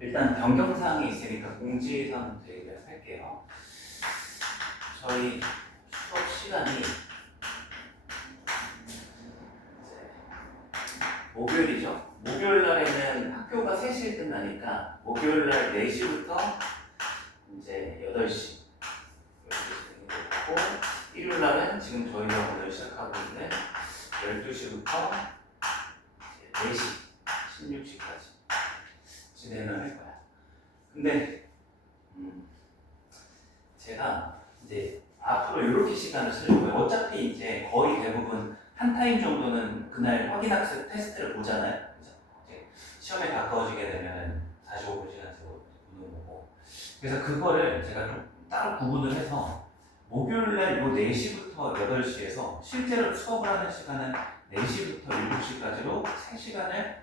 일단 변경사항이 있으니까 공지사항부터 얘기를 할게요. 저희 수업 시간이 이제 목요일이죠. 목요일 날에는 학교가 3시에 끝나니까 목요일 날 4시부터 이제 8시 이렇게 되고, 일요일 날은 지금 저희가 오늘 시작하고 있는 12시부터 4시, 16시까지 진행을 할 거야. 근데 제가 이제 앞으로 이렇게 시간을 쓸 거예요. 어차피 이제 거의 대부분 한 타임 정도는 그날 확인학습 테스트를 보잖아요. 그죠? 이제 시험에 가까워지게 되면 45분시간 보는 거고. 그래서 그거를 제가 좀 따로 구분을 해서 목요일날 요 4시부터 8시에서 실제로 수업을 하는 시간은 4시부터 7시까지로 3시간을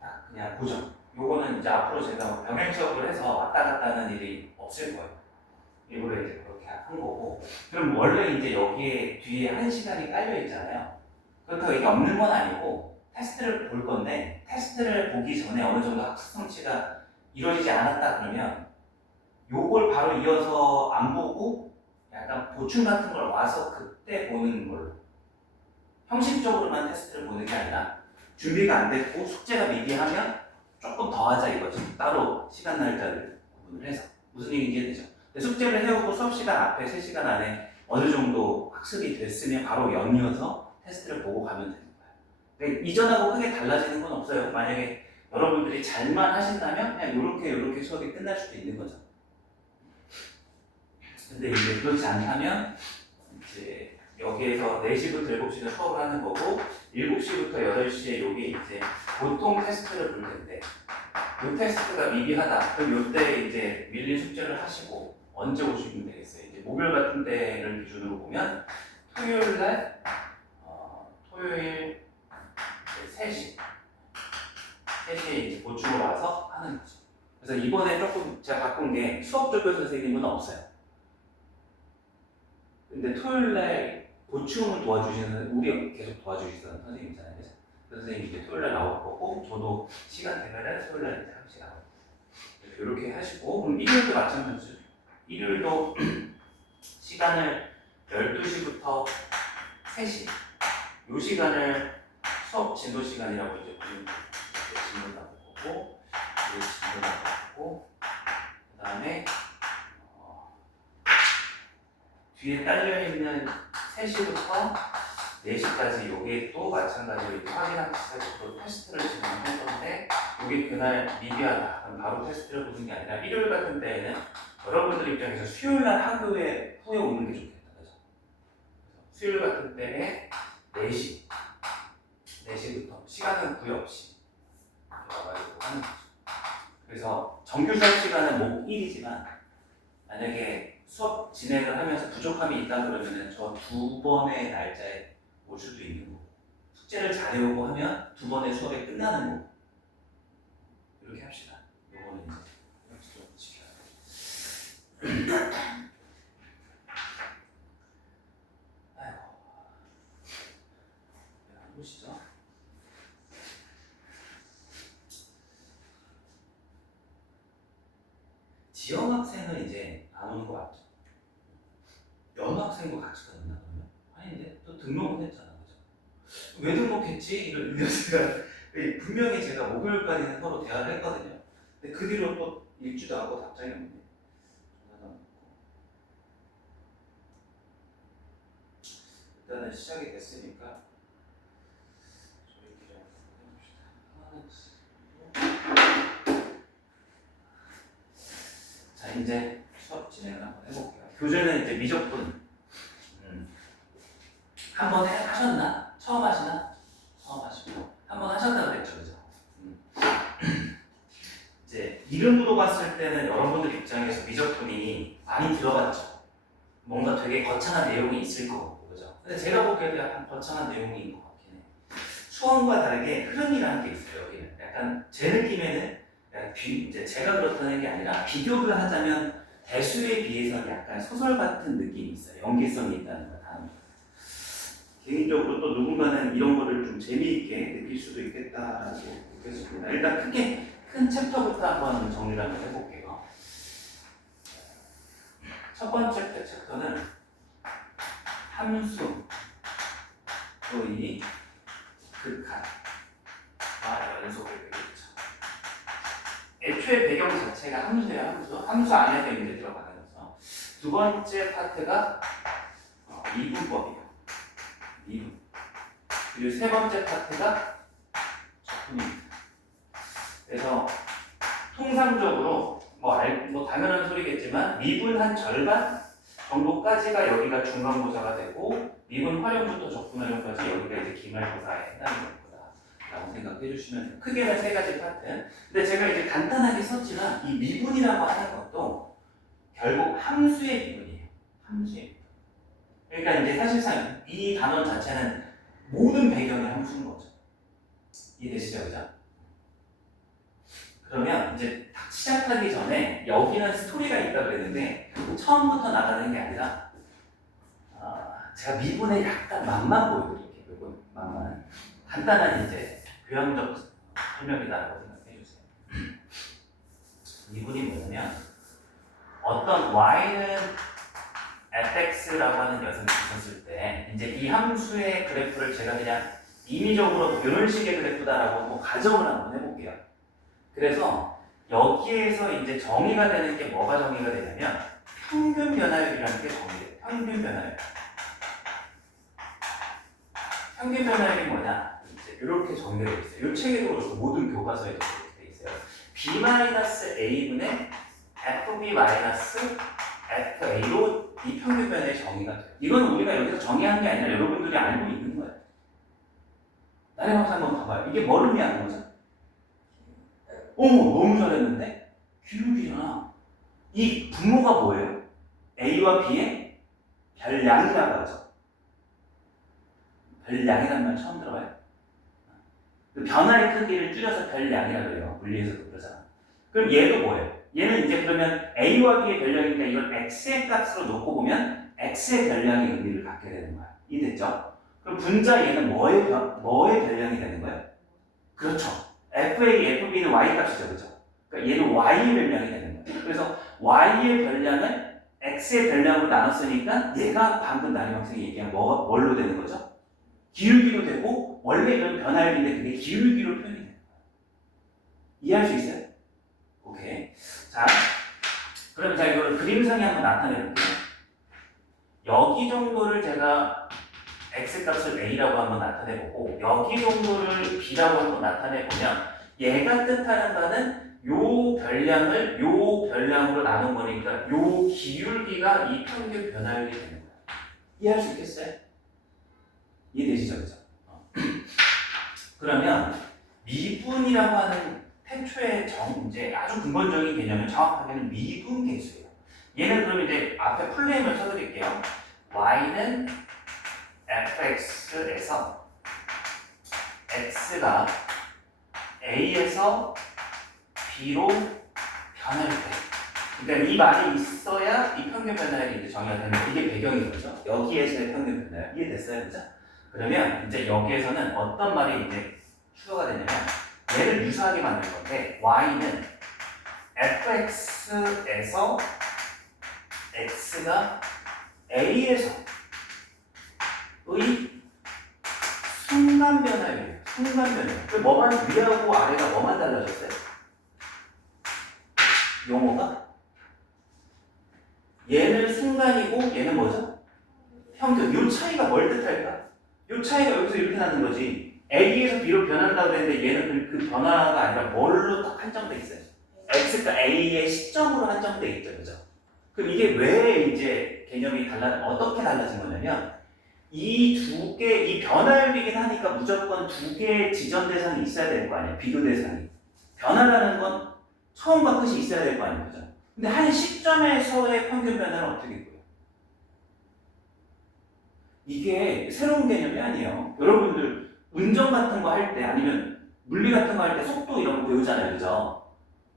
딱 그냥 고정. 요거는 이제 앞으로 제가 병행 수업을 해서 왔다 갔다 하는 일이 없을 거예요. 일부러 이제 그렇게 한 거고. 그럼 원래 이제 여기에 뒤에 1시간이 깔려 있잖아요. 그렇다고 이게 없는 건 아니고 테스트를 볼 건데, 테스트를 보기 전에 어느 정도 학습 성취가 이루어지지 않았다 그러면 요걸 바로 이어서 안 보고 약간 보충 같은 걸 와서 그때 보는 걸로, 형식적으로만 테스트를 보는 게 아니라 준비가 안 됐고 숙제가 미비하면 조금 더 하자 이거지. 따로 시간 날짜를 구분을 해서. 무슨 얘기인지 이해되죠? 숙제를 해오고 수업 시간 앞에 3시간 안에 어느 정도 학습이 됐으면 바로 연이어서 테스트를 보고 가면 되는 거예요. 근데 이전하고 크게 달라지는 건 없어요. 만약에 여러분들이 잘만 하신다면 그냥 요렇게 수업이 끝날 수도 있는 거죠. 근데 이제 그렇지 않다면 이제 여기에서 4시부터 7시는 수업을 하는 거고, 7시부터 8시에 요게 이제 보통 테스트를 볼 텐데, 이 테스트가 미비하다. 그럼 이때 이제 밀린 숙제를 하시고 언제 오시면 되겠어요? 이제 목요일 같은 때를 기준으로 보면 토요일 날 토요일 3시에 이제 보충을 와서 하는 거죠. 그래서 이번에 조금 제가 바꾼 게 수업 조교 선생님은 없어요. 근데 토요일 날 보충을 도와주시는, 우리 계속 도와주시던 선생님이잖아요. 그래서 그 선생님이 이제 토요일 날 나올 거고, 저도 시간 되면은 토요일 날 이제 한 시간 나올 거고. 이렇게 하시고, 그럼 일요일도 마찬가지죠. 일요일도 시간을 12시부터 3시, 요 시간을 수업 진도 시간이라고 이제 진도 나올 거고, 진도 나올 거고, 그 다음에 뒤에 딸려있는 3시부터 4시까지 요게 또 마찬가지로 확인학습으로 테스트를 진행할 건데, 요게 그날 미비하다. 그럼 바로 테스트를 보는 게 아니라 일요일 같은 때에는 여러분들 입장에서 수요일날 학교에 후에 오는 게 좋겠다. 그죠? 수요일 같은 때에 4시부터 시간은 구애 없이 와가지고 하는 거죠. 그래서 정규 수업 시간은 목일이지만 만약에 수업 진행을 하면서 부족함이 있다 그러면은 저 2번의 날짜에 올 수도 있는 거고, 숙제를 잘해오고 하면 2번의 수업이 끝나는 거고, 이렇게 합시다. 요거는 이제 좀 지켜야 돼요. 아이고, 안 보시죠? 지영 학생은 이제 안 오는 거 맞죠? 연우 학생도 같이 갔나 그러면? 아닌데? 또 등록은 했잖아, 그죠? 왜 등록했지? 이런 생각. 분명히 제가 목요일까지는 서로 대화를 했거든요. 근데 그 뒤로 또 읽지도 않고 답장이 없네. 전화도 안 받고. 일단은 시작이 됐으니까 저희끼리 한번 해봅시다. 자, 이제 수업 진행을 한번 해볼게요. 교재는 이제 미적분 한 번 하셨나? 처음 하시나? 처음 하시고 한 번 하셨다 그랬죠, 그죠? 이제 이름으로 봤을 때는 여러분들 입장에서 미적분이 많이 들어갔죠. 뭔가 되게 거창한 내용이 있을 것 같고, 그죠? 근데 제가 보기에도 약간 거창한 내용인 것 같긴 해. 수험과 다르게 흐름이라는 게 있어요. 여기는 약간 제 느낌에는 이제 제가 그렇다는 게 아니라 비교를 하자면 대수에 비해서는 약간 소설 같은 느낌이 있어요. 연기성이 있다는 거 다음. 개인적으로 또 누군가는 이런 거를 좀 재미있게 느낄 수도 있겠다라고 느꼈습니다. 일단 크게 큰 챕터부터 한번 정리를 한번 해볼게요. 첫 번째 챕터는 함수의 극한과 연속을 배우죠. 애초에 배경 자체가 함수예요, 함수. 함수 안에서 이제 들어가는 거죠. 두 번째 파트가 미분법이에요. 미분. 그리고 세 번째 파트가 적분입니다. 그래서 통상적으로 뭐 당연한 소리겠지만 미분 한 절반 정도까지가 여기가 중간고사가 되고 미분 활용부터 적분 활용까지 여기가 이제 기말고사에 해당하는 거다라고 생각해 주시면 돼요. 크게는 세 가지 파트. 근데 제가 이제 간단하게 썼지만 이 미분이라고 하는 것도 결국 함수의 미분이에요. 함수의 미분. 그러니까 이제 사실상 이 단원 자체는 모든 배경이 함수인 거죠. 이해되시죠, 그죠? 그러면 이제 딱 시작하기 전에 여기는 스토리가 있다 그랬는데 처음부터 나가는 게 아니라 제가 미분에 약간 맛만 보여드릴게요. 이건 맛만 간단한 이제 교양적 설명이다라고 생각해 주세요. 미분이 뭐냐면 어떤 y는 fx라고 하는 녀석이 있었을 때 이제 이 함수의 그래프를 제가 그냥 임의적으로 이런 식의 그래프다라고 뭐 가정을 한번 해볼게요. 그래서 여기에서 이제 정의가 되는 게 뭐가 정의가 되냐면 평균 변화율이라는 게 정의돼요. 평균 변화율. 평균 변화율이 뭐냐? 이제 이렇게 정의가 되어 있어요. 이 책에도 그렇고 모든 교과서에 이렇게 되어 있어요. b-a분의 fb-fa로 이 평균 변화의 정의가 돼요. 이건 우리가 여기서 정의한 게 아니라 여러분들이 알고 있는 거예요. 나래 박사 한번 봐봐요. 이게 뭘 의미하는 거죠? 너무 잘했는데? 기울기잖아. 이 분모가 뭐예요? A와 B의 별량이라고 하죠. 별량이라는 말 처음 들어봐요? 그 변화의 크기를 줄여서 별량이라고 그래요. 물리에서도 그러잖아. 그럼 얘도 뭐예요? 얘는 이제 그러면 A와 B의 별량이니까 이걸 X의 값으로 놓고 보면 X의 별량의 의미를 갖게 되는 거야. 이해됐죠? 그럼 분자 얘는 뭐의 별량이 되는 거예요? 그렇죠. FA, FB는 Y 값이죠, 그죠? 그러니까 얘는 Y의 별량이 되는 거예요. 그래서 Y의 별량을 X의 별량으로 나눴으니까 얘가 방금 나리 학생이 얘기한 뭘로 되는 거죠? 기울기로 되고 원래 이런 변화율인데 그게 기울기로 표현이 되는 거예요. 이해할 수 있어요? 오케이. 자, 그럼 제가 이걸 그림상에 한번 나타내 볼게요. 여기 정도를 제가 X값을 A라고 한번 나타내보고 여기 정도를 B라고 한번 나타내보면 얘가 뜻하는 바는 요 별량을 요 별량으로 나눈 거니까 요 기울기가 이 평균 변화율이 되는 거야. 이해할 수 있겠어요? 이해되시죠? 그죠? 그러면 미분이라고 하는 태초의 이제 아주 근본적인 개념은 정확하게는 미분 계수예요. 얘는 그럼 이제 앞에 풀네임을 써드릴게요. y는 fx에서 x가 a에서 b로 변할 때, 그러니까 이 말이 있어야 이 평균 변화율이 이제 정의가 되는 이게 배경인 거죠. 여기에서의 평균 변화율 이해됐어요, 그죠? 그러면 이제 여기에서는 어떤 말이 이제 추가가 되냐면 얘를 유사하게 만들 건데 y는 fx에서 x가 a에서 의 순간 변화율이에요. 순간 변화율. 그 뭐만 위하고 아래가 뭐만 달라졌어요? 용어가? 얘는 순간이고 얘는 뭐죠? 평균. 이 차이가 뭘 뜻할까? 이 차이가 여기서 이렇게 나는 거지. A에서 B로 변한다고 했는데 얘는 그 변화가 아니라 뭘로 딱 한정돼 있어요? X가 A의 시점으로 한정돼 있죠, 그죠? 그럼 이게 왜 이제 개념이 어떻게 달라진 거냐면 이 두 개, 이 변화율이긴 하니까 무조건 두 개의 지전 대상이 있어야 될 거 아니에요. 비교 대상이. 변화라는 건 처음과 끝이 있어야 될 거 아니에요. 그죠? 근데 한 시점에서의 평균 변화는 어떻게 있고요? 이게 새로운 개념이 아니에요. 여러분들 운전 같은 거 할 때 아니면 물리 같은 거 할 때 속도 이런 거 배우잖아요. 그죠?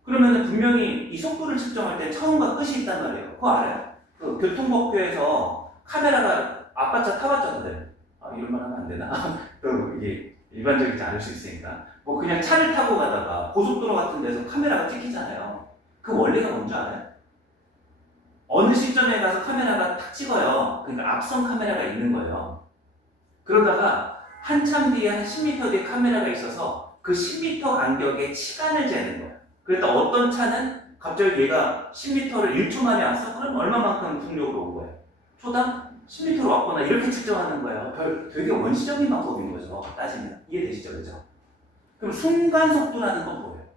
그러면 분명히 이 속도를 측정할 때 처음과 끝이 있단 말이에요. 그거 알아요? 그 교통법규에서 카메라가 아빠 차 타봤잖아요. 이런 말 하면 안 되나? 또 이게 일반적이지 않을 수 있으니까. 뭐 그냥 차를 타고 가다가 고속도로 같은 데서 카메라가 찍히잖아요. 그 원리가 뭔지 알아요? 어느 시점에 가서 카메라가 탁 찍어요. 그러니까 앞선 카메라가 있는 거예요. 그러다가 한참 뒤에 한 10m 뒤에 카메라가 있어서 그 10m 간격의 시간을 재는 거예요. 그러니까 어떤 차는 갑자기 얘가 10m를 1초 만에 왔어? 그럼 얼마만큼 속력으로 온 거예요? 초당 10m로 왔거나 이렇게 측정하는 거예요. 되게 원시적인 방법인 거죠. 따지면. 이해되시죠? 그죠? 그럼 순간 속도라는 건 뭐예요?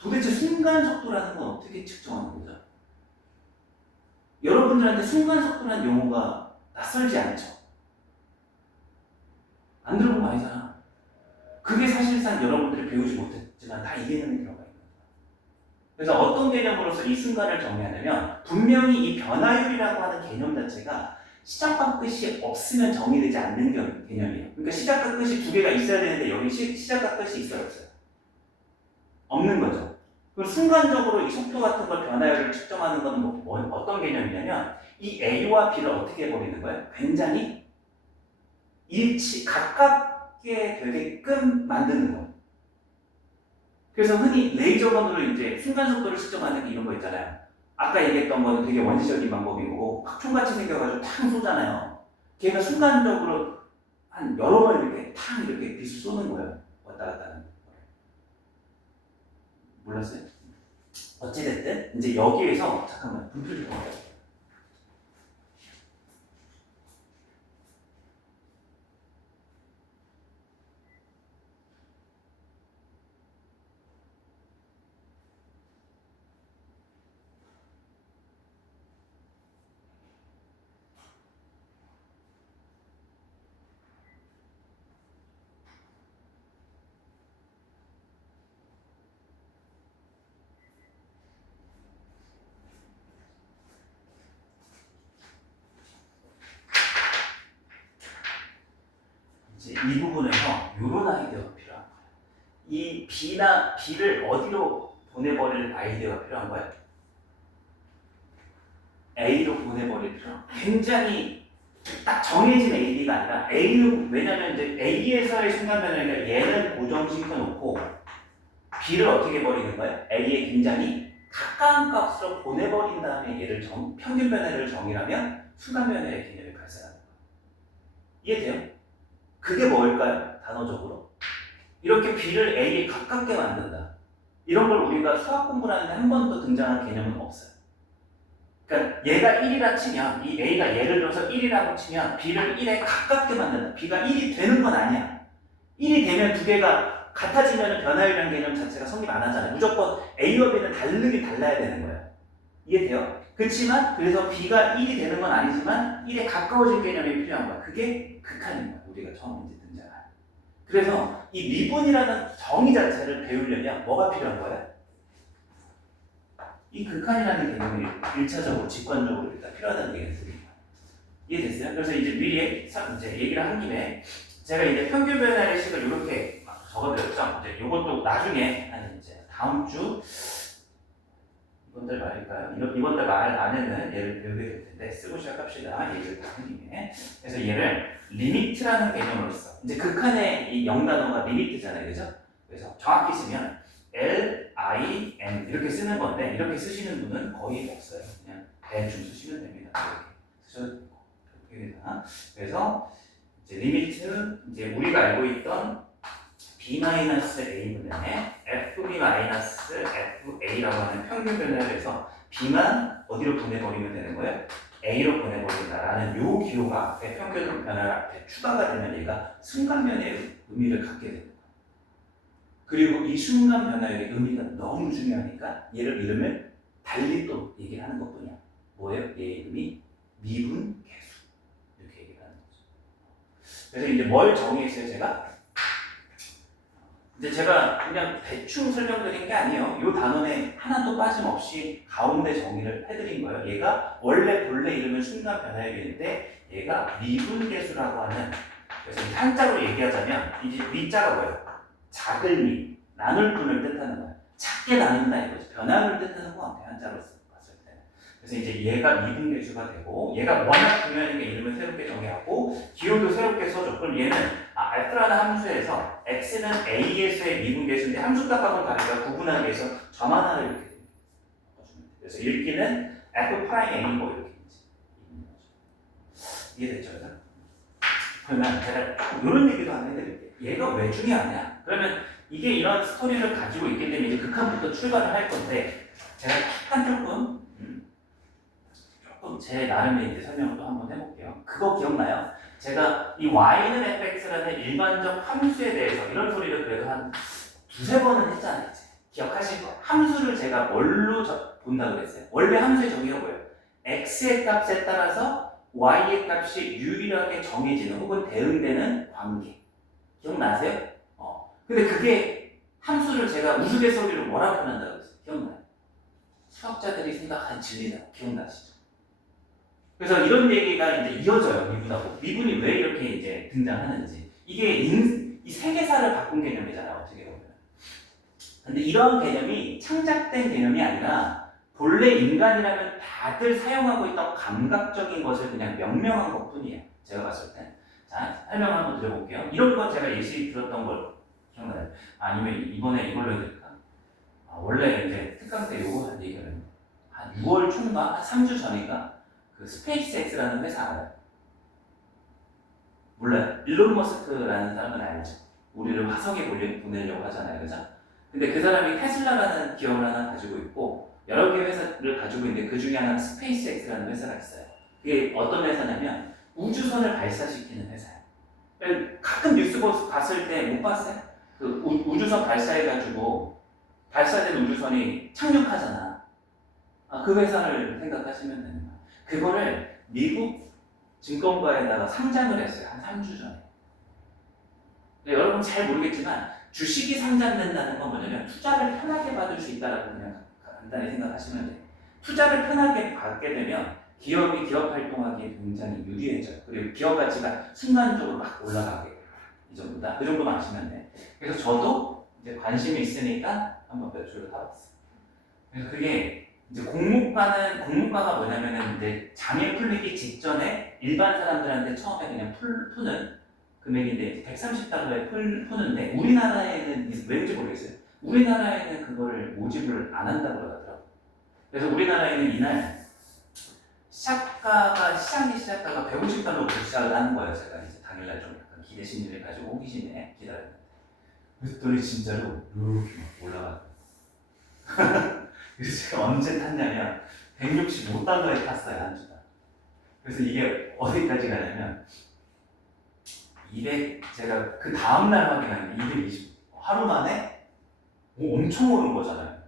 도대체 순간 속도라는 건 어떻게 측정하는 거죠? 여러분들한테 순간 속도라는 용어가 낯설지 않죠? 안 들어본 거 아니잖아. 그게 사실상 여러분들이 배우지 못했지만 다 이해하는 필요가 있는 거예요. 그래서 어떤 개념으로서 이 순간을 정의하냐면 분명히 이 변화율이라고 하는 개념 자체가 시작과 끝이 없으면 정의되지 않는 개념이에요. 그러니까 시작과 끝이 두 개가 있어야 되는데 여기 시작과 끝이 있어요, 없어요? 없는 거죠. 그럼 순간적으로 이 속도 같은 걸 변화율을 측정하는 건 어떤 개념이냐면 이 A와 B를 어떻게 해버리는 거예요? 굉장히 가깝게 되게끔 만드는 거예요. 그래서 흔히 레이저건으로 이제 순간 속도를 측정하는 게 이런 거 있잖아요. 아까 얘기했던 거는 되게 원시적인 방법인 거고 총같이 생겨가지고 탕 쏘잖아요. 걔가 순간적으로 한 여러 번 이렇게 탕 이렇게 빛을 쏘는 거예요. 왔다 갔다 하는 거예요. 몰랐어요? 어찌됐든 이제 여기에서 잠깐만 불필 좀 꺼요. 이제 이 부분에서 이런 아이디어가 필요한 거예요. 이 B를 어디로 보내버릴 아이디어가 필요한 거예요? A로 보내버릴 필요. 굉장히 딱 정해진 AD가 아니라 A는 왜냐면 이제 A에서의 순간 변화니까 얘는 고정시켜놓고 B를 어떻게 해버리는 거예요? A에 굉장히 가까운 값으로 보내버린 다음에 얘를 평균 변화를 정의하면 순간 변화의 개념이 발생하는 거예요. 이해돼요? 그게 뭘까요? 단어적으로 이렇게 B를 A에 가깝게 만든다. 이런 걸 우리가 수학 공부를 하는데 한 번도 등장한 개념은 없어요. 그러니까 얘가 1이라 치면 이 A가 예를 들어서 1이라고 치면 B를 1에 가깝게 만든다. B가 1이 되는 건 아니야. 1이 되면 두 개가 같아지면 변화율이라는 개념 자체가 성립 안 하잖아요. 무조건 A와 B는 다르긴 달라야 되는 거예요. 이해돼요? 그렇지만 그래서 B가 1이 되는 건 아니지만 1에 가까워질 개념이 필요한 거야. 그게 극한인 거야. 우리가 처음 이제 등장한. 그래서 이 미분이라는 정의 자체를 배우려면 뭐가 필요한 거예요? 이 극한이라는 개념이 1차적으로 직관적으로 일단 필요하다는 얘기를 드립니다. 이해됐어요? 그래서 이제 미리 이제 얘기를 한 김에 제가 이제 평균 변화의 식을 이렇게 적어드렸죠. 이제 이것도 나중에 한 이제 다음 주 이번 달 말일까요? 이번 달 말 안에는 얘를 배우게 될 텐데 쓰고 시작합시다. 얘를 다 한 김에. 그래서 얘를 리미트라는 개념으로 써. 이제 극한의 이 영단어가 리미트잖아요, 그죠? 그래서 정확히 쓰면 LIM 이렇게 쓰는 건데 이렇게 쓰시는 분은 거의 없어요. 그냥 대충 쓰시면 됩니다. 이렇게 쓰셔도 됩니다. 그래서 이제 리미트 이제 우리가 알고 있던 B-A분의 FB-FA라고 하는 평균 변화를 해서 B만 어디로 보내버리면 되는 거예요? A로 보내버린다라는 요 기호가 앞에 평균 변화 앞에 추가가 되면 얘가 순간 변화의 의미를 갖게 됩니다. 그리고 이 순간 변화의 의미가 너무 중요하니까 얘를 이름을 달리 또 얘기하는 것뿐이야. 뭐예요? 얘의 이름이 미분 계수 이렇게 얘기를 하는 거죠. 그래서 이제 뭘 정의했어요 제가? 이제 제가 그냥 대충 설명드린 게 아니에요. 이 단원에 하나도 빠짐없이 가운데 정의를 해드린 거예요. 얘가 원래 본래 이름은 순간 변화율인데 얘가 미분계수라고 하는, 그래서 한자로 얘기하자면 이제 미자가 뭐예요? 작을 미, 나눌 분을 뜻하는 거예요. 작게 나눈다 이거죠. 변화를 뜻하는 것 같아요. 한자로 봤을 때. 그래서 이제 얘가 미분계수가 되고 얘가 워낙 중요하니까 이름을 새롭게 정의하고 기호도 새롭게 써줘. 그럼 얘는 f라는 함수에서 x는 a에서의 미분계수인데 함수값하고는 다르니까 구분하기 위해서 점 하나를 이렇게 됩니다. 그래서 읽기는 f 프라임 a고 이렇게 있는 거죠. 이해됐죠? 그러면 제가 이런 얘기도 한번 해드릴게요. 얘가 왜 중요하냐? 그러면 이게 이런 스토리를 가지고 있기 때문에 이제 극한부터 출발을 할 건데 제가 약간 조금 제 나름의 이제 설명을 또 한번 해볼게요. 그거 기억나요? 제가 이 y는 fx라는 일반적 함수에 대해서 이런 소리를 그래도 한 두세 번은 했잖아요. 이제. 기억하실 거예요. 함수를 제가 뭘로 본다고 그랬어요? 원래 함수의 정의가 뭐예요? x의 값에 따라서 y의 값이 유일하게 정해지는 혹은 대응되는 관계. 기억나세요? 근데 그게 함수를 제가 우스갯소리로 뭐라고 표현한다고 했어요? 기억나요? 수학자들이 생각한 진리다. 기억나시죠? 그래서 이런 얘기가 이제 이어져요. 미분하고. 미분이 왜 이렇게 이제 등장하는지. 이게 이 세계사를 바꾼 개념이잖아요. 어떻게 보면. 근데 이런 개념이 창작된 개념이 아니라 본래 인간이라면 다들 사용하고 있던 감각적인 것을 그냥 명명한 것 뿐이에요. 제가 봤을 때. 자, 설명 한번 드려볼게요. 이런 건 제가 예시 들었던 걸 기억나요? 아니면 이번에 이걸로 해드릴까? 원래 이제 특강 때 요거 한 얘기를 한 6월 초인가? 한 3주 전인가? 그 스페이스 X라는 회사 알아요? 몰라요? 일론 머스크라는 사람은 알죠? 우리를 화성에 보내려고 하잖아요. 그죠? 근데 그 사람이 테슬라라는 기업을 하나 가지고 있고 여러 개의 회사를 가지고 있는데 그 중에 하나는 스페이스 X라는 회사가 있어요. 그게 어떤 회사냐면 우주선을 발사시키는 회사예요. 가끔 뉴스 봤을 때 못 봤어요? 그 우주선 발사해가지고 발사된 우주선이 착륙하잖아. 그 회사를 생각하시면 되는 거야. 그거를 미국 증권가에다가 상장을 했어요. 한 3주 전에. 네, 여러분 잘 모르겠지만 주식이 상장된다는 건 뭐냐면 투자를 편하게 받을 수 있다라고 그냥 간단히 생각하시면 돼요. 투자를 편하게 받게 되면 기업이 기업 활동하기에 굉장히 유리해져요. 그리고 기업 가치가 순간적으로 막 올라가게 돼요. 이 정도다. 그 정도만 아시면 돼. 그래서 저도 이제 관심이 있으니까 한번 몇 주를 타봤어요. 그래서 그게 이제 공모가가 뭐냐면은 이제 장애 풀리기 직전에 일반 사람들한테 처음에 그냥 푸는 금액인데 130달러에 푸는데 우리나라에는 왠지 모르겠어요. 우리나라에는 그거를 모집을 안 한다고 그러더라고요. 그래서 우리나라에는 이날 시작가가 150달러부터 시작을 하는 거예요. 제가 이제 당일날 좀 약간 기대 심리를 가지고 호기심에 기다렸는데 그랬더니 진짜로 이렇게 막 올라가요. 그래서 제가 언제 탔냐면 165달러에 탔어요. 한 주당. 그래서 이게 어디까지 가냐면 제가 그 다음날 확인하는데 220 하루 만에 엄청 오른 거잖아요.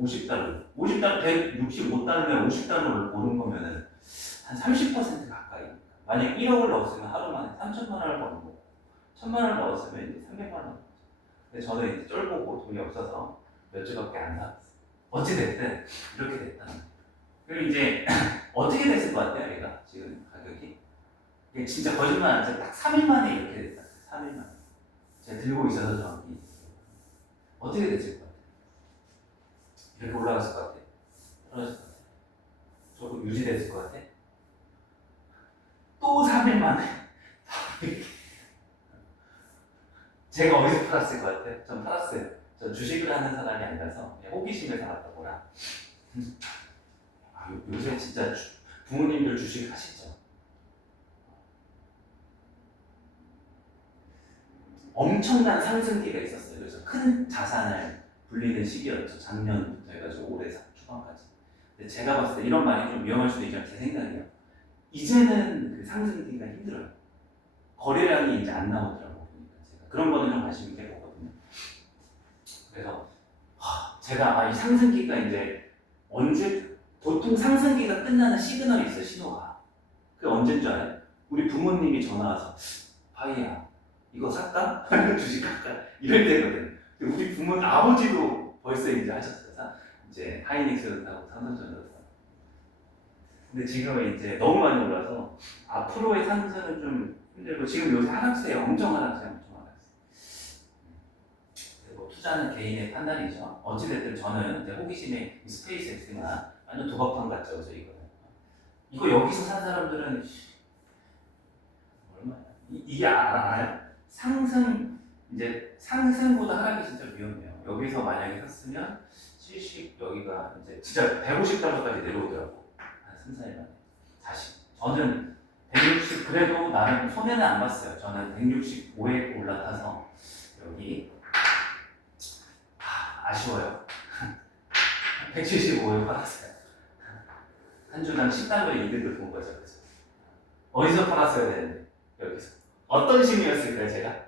50달러 165달러에 50달러를 오른 거면은 한 30% 가까이. 만약 1억을 넣었으면 하루 만에 3천만 원을 버는 거고 1천만 원을 넣었으면 이제 300만 원. 근데 저는 이제 쫄보고 돈이 없어서 몇 주밖에 안 나왔어요. 어찌됐든 이렇게 됐다는 거예요. 그리고 이제 어떻게 됐을 것 같아요, 얘가 지금 가격이? 이게 진짜 거짓말 안 해서 딱 3일 만에 이렇게 됐다. 3일 만에. 제가 들고 있어서 정확히 어떻게 됐을 것 같아요? 이렇게 올라갔을 것 같아요? 떨어졌을 것 같아요? 조금 유지됐을 것 같아요? 또 3일 만에 제가 어디서 팔았을 것 같아요? 전 팔았어요. 전 주식을 하는 사람이 아니라서 그냥 호기심에 살았다 보라. 요새 진짜 부모님들 주식 하시죠? 엄청난 상승기가 있었어요. 그래서 큰 자산을 불리는 시기였죠. 작년부터 해가지고 올해 초반까지. 근데 제가 봤을 때 이런 말이 좀 위험할 수도 있지만 제 생각이에요. 이제는 그 상승기가 힘들어요. 거래량이 이제 안 나오더라고요. 제가 그런 거는 좀 관심 있게 보거든요. 그래서 제가 이 상승기가 이제 언제 보통 상승기가 끝나는 시그널이 있어요. 신호가. 그게 언제인 줄 알아요? 우리 부모님이 전화 와서 바이야 이거 살까? 주식 할까? 이럴 때거든. 우리 부모 아버지도 벌써 이제 하셨어요. 이제 하이닉스를 타고 삼성전자를 타고. 근데 지금은 이제 너무 많이 올라서 앞으로의 상승은 좀 힘들고 지금 요새 하락세요. 엄청 하락세. 뭐 투자는 개인의 판단이죠. 어찌됐든 저는 이제 호기심에 스페이스 X나 완전 도박판 같죠, 이거는. 이거 여기서 산 사람들은 얼마야? 이게 알아요? 이제 상승보다 하락이 진짜 위험해요. 여기서 만약에 샀으면 70 여기가 이제 진짜 150달러까지 내려오더라고. 한 3, 4일 만에. 다시. 저는 160 그래도 나는 손해는 안 봤어요. 저는 165에 올라타서 여기 아쉬워요. 175에 팔았어요. 한 주당 10달러 이득을 본 거죠. 그래서 어디서 팔았어야 되는데 여기서 어떤 심리였을까요? 제가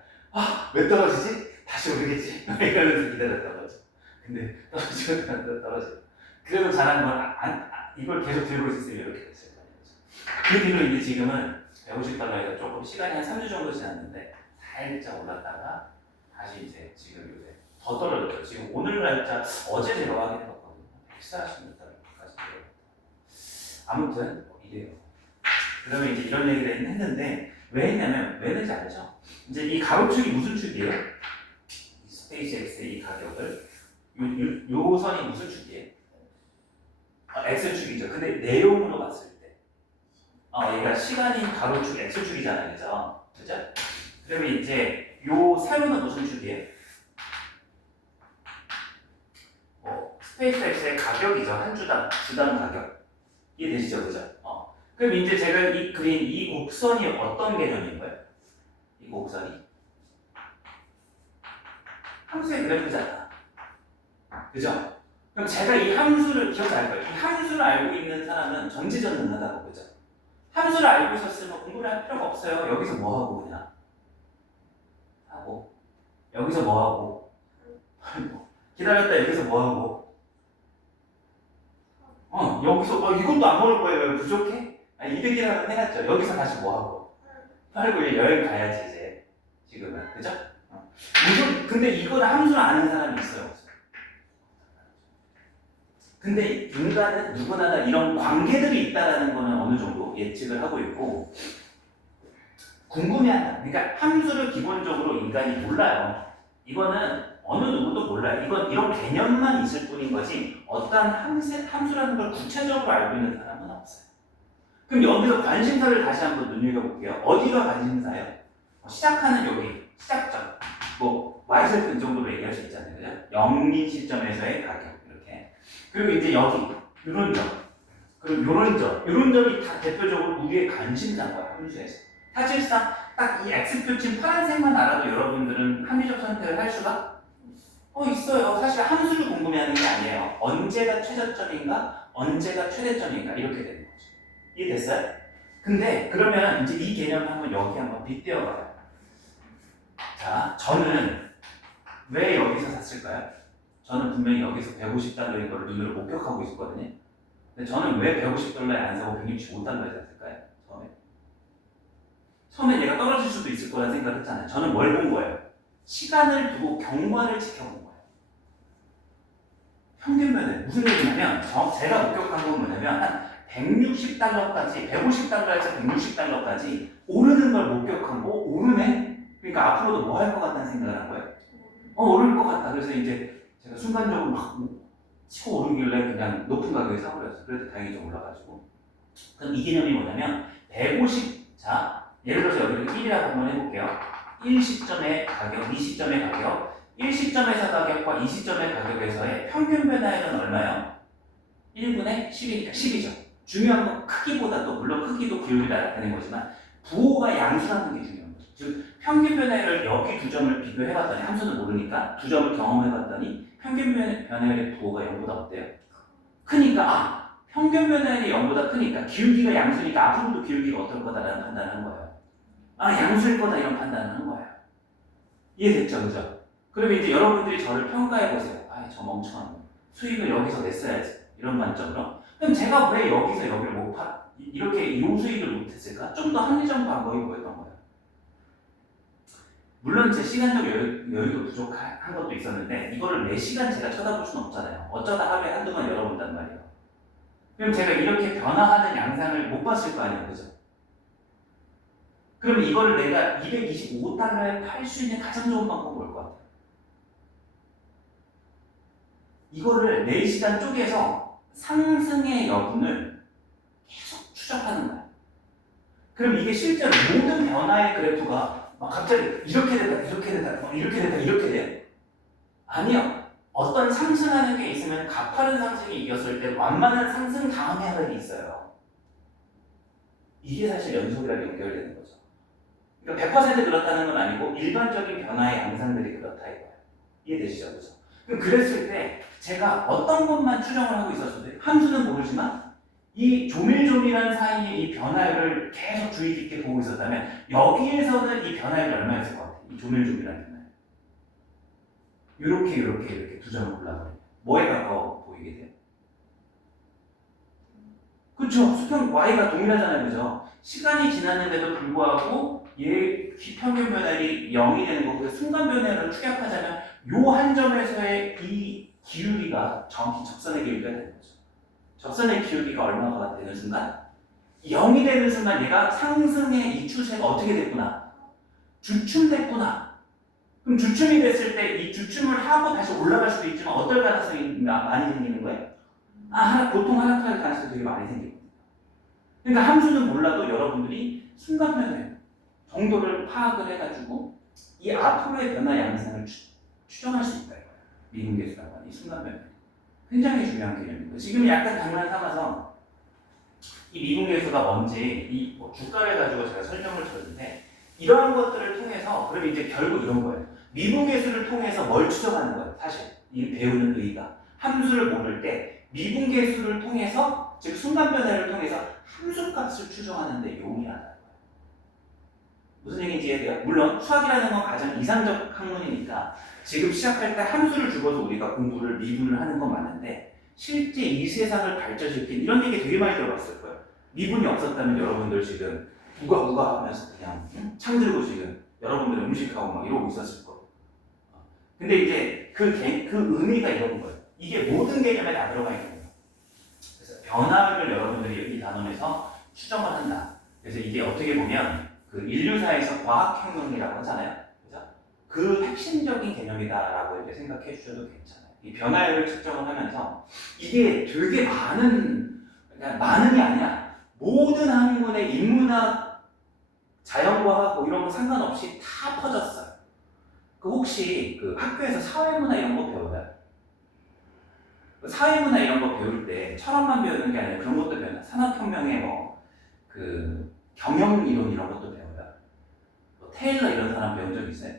왜 떨어지지? 다시 오르겠지? 이러면서 기다렸던 거죠. 근데 떨어지고 떨어지고 그래도 잘한 건 이걸 계속 들고 있었으면 이렇게 됐을 거예요. 그 뒤로 이제 지금은 150달러에서 조금 시간이 한 3주 정도 지났는데 살짝 올랐다가 다시 이제 지금 요새 더 떨어졌죠. 지금 오늘 날짜 어제 제가 확인해봤거든요. 146달러까지 내려갔다. 아무튼 이래요. 그러면 이제 이런 얘기를 했는데 왜 했냐면 왜 했는지 알죠? 이제 이 가로축이 무슨 축이에요? 스페이스X의 이 가격을 요 선이 무슨 축이에요? X축이죠. 근데 내용으로 봤을 때 얘가 시간인 가로축 X축이잖아요. 그죠? 그죠? 그러면 이제 요 세로는 무슨 축이에요? 스페이스X의 가격이죠. 한 주당 가격. 이해되시죠? 그죠? 그럼 이제 제가 이 그린 이 곡선이 어떤 개념인 거예요? 이 곡선이 함수의 그래프잖아. 그죠? 그럼 제가 이 함수를 기억할 거예요. 이 함수를 알고 있는 사람은 전지전능하다고. 그죠? 함수를 알고 있었으면 공부를 할 필요가 없어요. 여기서 뭐 하고 그냥 하고 여기서 뭐 하고 기다렸다 여기서 뭐 하고 여기서 이것도 안 먹을 거예요. 왜 부족해? 이득이라고 해놨죠. 여기서 다시 뭐 하고 팔고 여행 가야지 이제 지금은. 그죠? 무슨 근데 이걸 함수를 아는 사람이 있어요? 없어요? 근데 인간은 누구나 다 이런 관계들이 있다라는 거는 어느 정도 예측을 하고 있고 궁금해한다. 그러니까 함수를 기본적으로 인간이 몰라요. 이거는 어느 누구도 몰라요. 이건 이런 개념만 있을 뿐인 거지 어떠한 함수라는 걸 구체적으로 알고 있는 사람은 없어요. 그럼 여기서 관심사를 다시 한번 눈여겨볼게요. 어디가 관심사예요? 시작하는 여기 시작점 y절편 정도로 얘기할 수 있잖아요. 그죠? 영린 시점에서의 가격 이렇게. 그리고 이제 여기 이런 점 그리고 이런 점이 다 대표적으로 우리의 관심사인 거예요. 함수에서. 사실상 딱 이 X표친 파란색만 알아도 여러분들은 합리적 선택을 할 수가 있어요. 사실 함수를 궁금해하는 게 아니에요. 언제가 최저점인가 언제가 최대점인가 이렇게 되는 거죠. 이해됐어요? 근데 그러면 이제 이 개념을 한번 여기 한번 빗대어봐요. 자, 저는 왜 여기서 샀을까요? 저는 분명히 여기서 150달러인 걸 눈으로 목격하고 있었거든요. 근데 저는 왜 150달러에 안 사고 165달러에 샀을까요? 처음에 얘가 떨어질 수도 있을 거라는 생각을 했잖아요. 저는 뭘 본 거예요? 시간을 두고 경과를 지켜본 거예요. 평균면은 무슨 얘기냐면 제가 목격한 건 뭐냐면 한 160달러까지 150달러에서 160달러까지 오르는 걸 목격한 거 오르네? 그러니까 앞으로도 뭐 할 것 같다는 생각을 한 거예요. 오를 것 같다. 그래서 이제 제가 순간적으로 막 치고 오르길래 그냥 높은 가격에 사버렸어요. 그래도 다행히 좀 올라가지고. 그럼 이 개념이 뭐냐면 150, 자 예를 들어서 여기를 1이라고 한번 해볼게요. 1시점의 가격, 2시점의 가격, 1시점에서 가격과 2시점의 가격에서의 평균 변화율은 얼마예요? 1분의 10이니까 10이죠. 중요한 건 크기보다도 물론 크기도 비율이 나타내는 거지만 부호가 양수라는 게 중요한 거죠. 즉 평균 변화율을 여기 두 점을 비교해봤더니 함수는 모르니까 두 점을 경험해봤더니 평균 변화율의 부호가 0보다 어때요? 크니까 평균 변화율이 0보다 크니까 기울기가 양수니까 앞으로도 기울기가 어떨 거다라는 판단을 한 거예요. 양수일 거다 이런 판단을 한 거예요. 이해됐죠? 그죠? 그러면 이제 여러분들이 저를 평가해보세요. 저 멍청한 거. 수익을 여기서 냈어야지. 이런 관점으로. 그럼 제가 왜 여기서 여기를 못 이렇게 이 수익을 못했을까? 좀 더 합리적 방법이 뭐였던 거예요? 물론 제 시간적 여유도 부족한 것도 있었는데 이거를 매시간 제가 쳐다볼 수는 없잖아요. 어쩌다 하루에 한두 번 열어본단 말이에요. 그럼 제가 이렇게 변화하는 양상을 못 봤을 거 아니에요. 그죠? 그러면 이거를 내가 225달러에 팔 수 있는 가장 좋은 방법은 뭘 것 같아요? 이거를 4시간 쪼개서 상승의 여분을 계속 추적하는 거예요. 그럼 이게 실제로 모든 변화의 그래프가 갑자기 이렇게 됐다, 이렇게 됐다, 이렇게 됐다, 이렇게 돼요? 아니요. 어떤 상승하는 게 있으면 가파른 상승이 이겼을 때 완만한 상승 다음에 하는 게 있어요. 이게 사실 연속이랑 연결되는 거죠. 그러니까 100% 그렇다는 건 아니고 일반적인 변화의 양상들이 그렇다 이거예요. 이해되시죠? 그죠? 그럼 그랬을 때 제가 어떤 것만 추정을 하고 있었어도 함수는 모르지만 이 조밀조밀한 사이에 이 변화율을 계속 주의 깊게 보고 있었다면 여기에서는 이 변화율이 얼마였을 것 같아요? 이 조밀조밀한 변화율. 이렇게 두 점을 골라버려요. 뭐에 가까워 보이게 돼요? 그렇죠. 수평 y가 동일하잖아요. 그죠? 시간이 지났는데도 불구하고 얘 평균 변화율이 0이 되는 거고 순간 변화율을 축약하자면 요 한 점에서의 이 기울기가 정확히 접선의 기울기가 되는 거죠. 접선의 기울기가 얼마가 되는 순간 0이 되는 순간 얘가 상승의 이 추세가 어떻게 됐구나. 주춤됐구나. 그럼 주춤이 됐을 때 이 주춤을 하고 다시 올라갈 수도 있지만 어떨 가능성이 많이 생기는 거예요? 보통 하락할 가능성이 되게 많이 생깁니다. 그러니까 함수는 몰라도 여러분들이 순간 변화 정도를 파악을 해가지고 이 앞으로의 변화 양상을 추정할 수 있다. 미분계수라고 하는 이 순간 변화. 굉장히 중요한 개념입니다. 지금 약간 장난 삼아서 이 미분계수가 뭔지 이 주가를 가지고 제가 설명을 드렸는데 이러한 것들을 통해서 그럼 이제 결국 이런 거예요. 미분계수를 통해서 뭘 추정하는 거예요. 사실 이 배우는 의의가 함수를 모를 때 미분계수를 통해서 즉 순간 변화를 통해서 함수값을 추정하는데 용이하다. 무슨 얘기인지 이해돼요? 물론 수학이라는 건 가장 이상적 학문이니까 지금 시작할 때 함수를 주고서 우리가 공부를 미분을 하는 건 맞는데 실제 이 세상을 발전시킨 이런 얘기 되게 많이 들어봤을 거예요. 미분이 없었다면 여러분들 지금 우가 하면서 그냥 창 들고 지금 여러분들 음식하고 막 이러고 있었을 거예요. 근데 이제 그 의미가 이런 거예요. 이게 모든 개념에 다 들어가 있는 거예요. 그래서 변화를 여러분들이 이 단원에서 추정을 한다. 그래서 이게 어떻게 보면 그 인류사에서 과학혁명이라고 하잖아요. 그죠? 그 핵심적인 개념이다라고 이렇게 생각해 주셔도 괜찮아요. 이 변화율을 측정을 하면서 이게 되게 그러니까 많은이 아니야. 모든 학문의 인문학, 자연과학 뭐 이런 거 상관없이 다 퍼졌어요. 그 혹시 그 학교에서 사회문화 이런 거 배워요? 사회문화 이런 거 배울 때 철학만 배우는 게 아니라 그런 것도 배워요. 산업혁명의 그 경영 이론 이런 것도 배워요. 테일러 이런 사람 배운 적 있어요?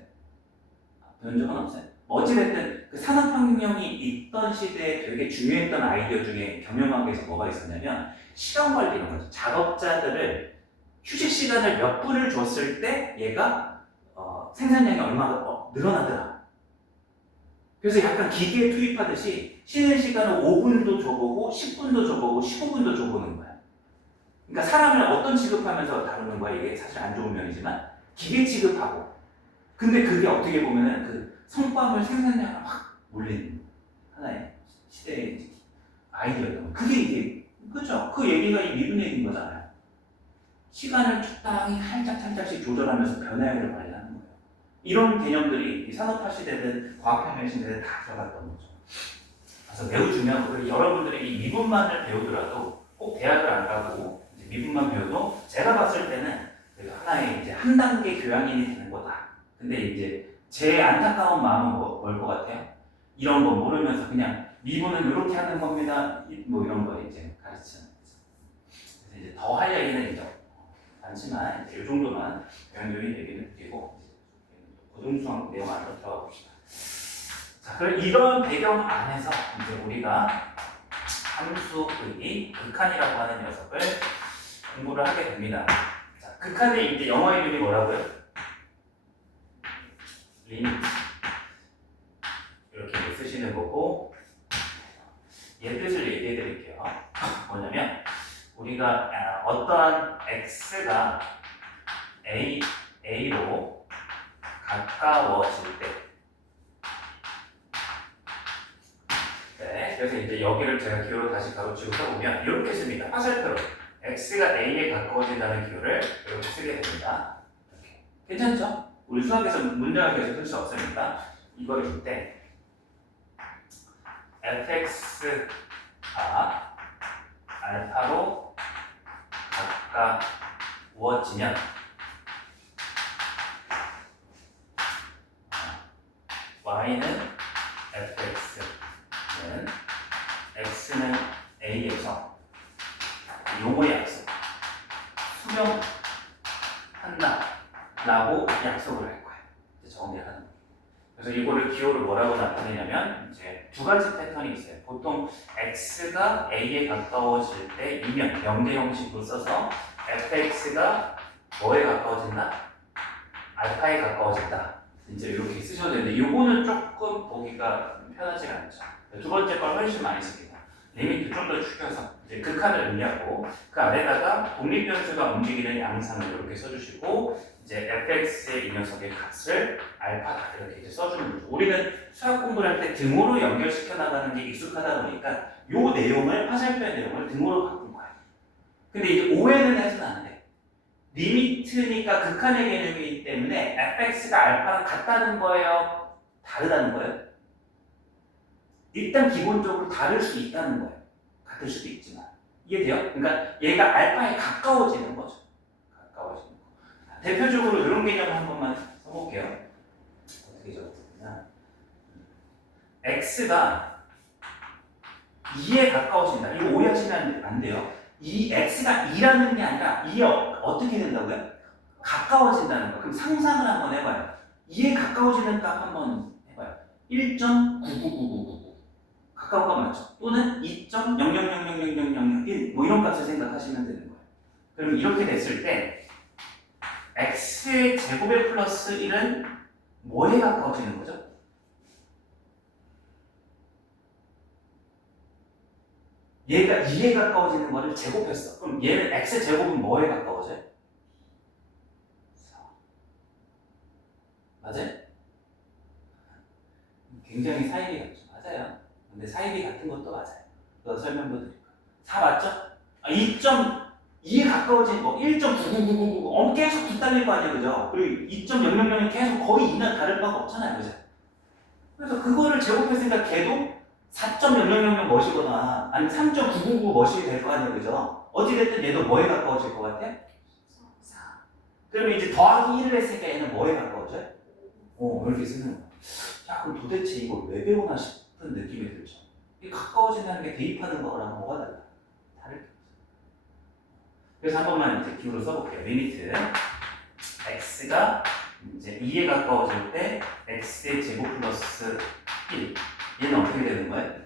배운 적은 없어요. 어찌됐든 그 산업혁명이 있던 시대에 되게 중요했던 아이디어 중에 경영학에서 뭐가 있었냐면 시간 관리 이런 거죠. 작업자들을 휴식 시간을 몇 분을 줬을 때 얘가 생산량이 얼마나 늘어나더라. 그래서 약간 기계에 투입하듯이 쉬는 시간을 5분도 줘보고 10분도 줘보고 15분도 줘보는 거야. 그러니까 사람을 어떤 취급하면서 다루는 거야. 이게 사실 안 좋은 면이지만 기계 취급하고 근데 그게 어떻게 보면은 그 성과물 생산량을 확 올리는 하나의 시대의 아이디어였던 거예요. 그게 이게 그죠? 그 얘기가 이 미분 얘기인 거잖아요. 시간을 적당히 살짝씩 조절하면서 변화율을 관리하는 거예요. 이런 개념들이 산업화 시대든 과학혁명 시대든 다 들어갔던 거죠. 그래서 매우 중요한 거예요. 여러분들이 이 미분만을 배우더라도 꼭 대학을 안 가고 이제 미분만 배워도 제가 봤을 때는 하나의 이제 한 단계 교양인이 되는 거다. 근데 이제 제 안타까운 마음은 뭘 것 같아요? 이런 거 모르면서 그냥 미분은 이렇게 하는 겁니다. 뭐 이런 거 이제 가르치는 거죠. 그래서 이제 더 할 얘기는 이제 많지만 이제 이 정도만 교양적인 얘기를 드리고 고등수학 내용 안으로 들어가 봅시다. 자, 그럼 이런 배경 안에서 이제 우리가 함수의 극한이라고 하는 녀석을 공부를 하게 됩니다. 자, 극한의 이제 영어 이름이 뭐라고요? 리미트. 이렇게 쓰시는 거고, 얘 뜻을 얘기해 드릴게요. 뭐냐면, 우리가 어떠한 x가 a로 가까워질 때, 네, 그래서 이제 여기를 제가 기호로 다시 가로치고 써보면 이렇게 씁니다. 화살표로 x가 a에 가까워진다는 기호를 이렇게 쓰게 됩니다. 이렇게. 괜찮죠? 우리 수학에서 문장을 계속 쓸 수 없으니까 이거를 줄 때 fx가 알파로 가까워지면 y는 fx는 x는 a에서 요거의 약속 수명한다 라고 약속을 할 거야. 이제 정리를 하는 거야. 그래서 이거를 기호를 뭐라고 나타내냐면 이제 두 가지 패턴이 있어요. 보통 x가 a에 가까워질 때 이면 명제 형식으로 써서 fx가 뭐에 가까워진다? 알파에 가까워진다. 이제 이렇게 쓰셔도 되는데 이거는 조금 보기가 편하지가 않죠. 두 번째 걸 훨씬 많이 씁니다. 리미트 좀 더 축여서 이제 극한을 의미하고 그 아래다가 독립변수가 움직이는 양상을 이렇게 써주시고 이제 fx의 이 녀석의 값을 알파다 이렇게 이제 써주는 거죠. 우리는 수학 공부를 할 때 등호로 연결시켜 나가는 게 익숙하다 보니까 요 내용을 화살표의 내용을 등호로 바꾼 거야. 근데 이제 오해는 해서는 안 돼. 리미트니까 극한의 개념이기 때문에 fx가 알파랑 같다는 거예요? 다르다는 거예요? 일단 기본적으로 다를 수 있다는 거예요. 같을 수도 있지만. 이해돼요? 그러니까 얘가 알파에 가까워지는 거죠. 가까워지는 거. 대표적으로 이런 개념 한 번만 써볼게요. 어떻게 적었냐? x가 2에 가까워진다. 이거 오해하시면 안 돼요. 이 x가 2라는 게 아니라 2에 어떻게 된다고요? 가까워진다는 거. 그럼 상상을 한번 해봐요. 2에 가까워지는 값 한번 해봐요. 1.99999 가까운 값 맞죠? 또는 2.00000001 뭐 이런 값을 생각하시면 되는 거예요. 그럼 이렇게 됐을 때 x의 제곱에 플러스 1은 뭐에 가까워지는 거죠? 얘가 2에 가까워지는 거를 제곱했어. 그럼 얘는 x의 제곱은 뭐에 가까워져요? 4. 맞아요? 굉장히 사이비 같죠? 맞아요. 근데 사이비 같은 것도 맞아요. 그거 설명도 드릴게요. 4 맞죠? 2.2에 가까워진 거 1.99999 계속 붙달릴 거 아니에요, 그죠? 그리고 2.000이 계속 거의 2나 다를 바가 없잖아요, 그죠? 그래서 그거를 제곱했으니까 걔도 4.0000 멋이거나 아니면 3.999 멋이 될 거 아니에요, 그죠? 어찌됐든 얘도 뭐에 가까워질 것 같아? 4. 그러면 이제 더하기 1을 했으니까 얘는 뭐에 가까워져요? 이렇게 쓰는 거야. 야, 그럼 도대체 이걸 왜 배우나 싶은 느낌이 들죠. 이 가까워진다는 게 대입하는 거랑 뭐가 달라? 다를 게 없어요. 그래서 한 번만 이제 기호로 써볼게요. 리미트 x가 이제 2에 가까워질 때 x의 제곱 플러스 1 얘는 어떻게 되는 거예요?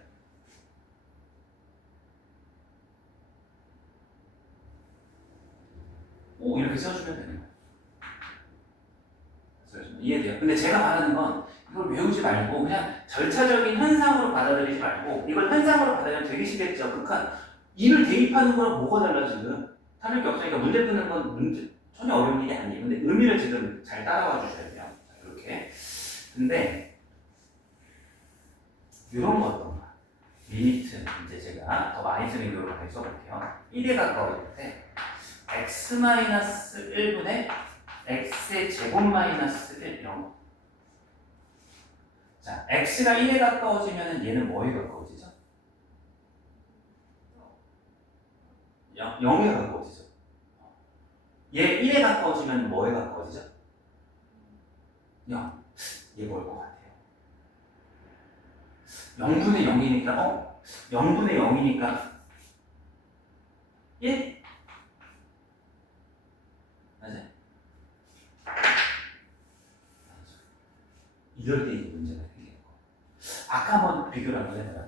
이렇게 써주면 되는 거예요. 이해돼요? 근데 제가 말하는 건 이걸 외우지 말고 그냥 절차적인 현상으로 받아들이지 말고 이걸 현상으로 받아들이면 되게 쉽겠죠. 극한 2를 대입하는 거랑 뭐가 달라 지금? 다를 게 없으니까 문제 푸는 건 전혀 어려운 일이 아니에요. 근데 의미를 지금 잘 따라와 주셔야 돼요. 이렇게. 근데 이런 거 어떤가? 리미트 이제 제가 더 많이 쓰는 경우를 많이 써볼게요. 1에 가까워질 때 x-1분의 x의 제곱 마이너스 1 이런 거. 자, x가 1에 가까워지면 얘는 뭐에 가까워지죠? 0에 가까워지죠. 얘 1에 가까워지면 뭐에 가까워지죠? 0. 얘 뭘 것 같아요? 0분의 0이니까 0분의 0이니까 1? 맞아요? 이럴 때 이제 문제가 생기는 거. 아까 한번 비교를 한번 해봐요.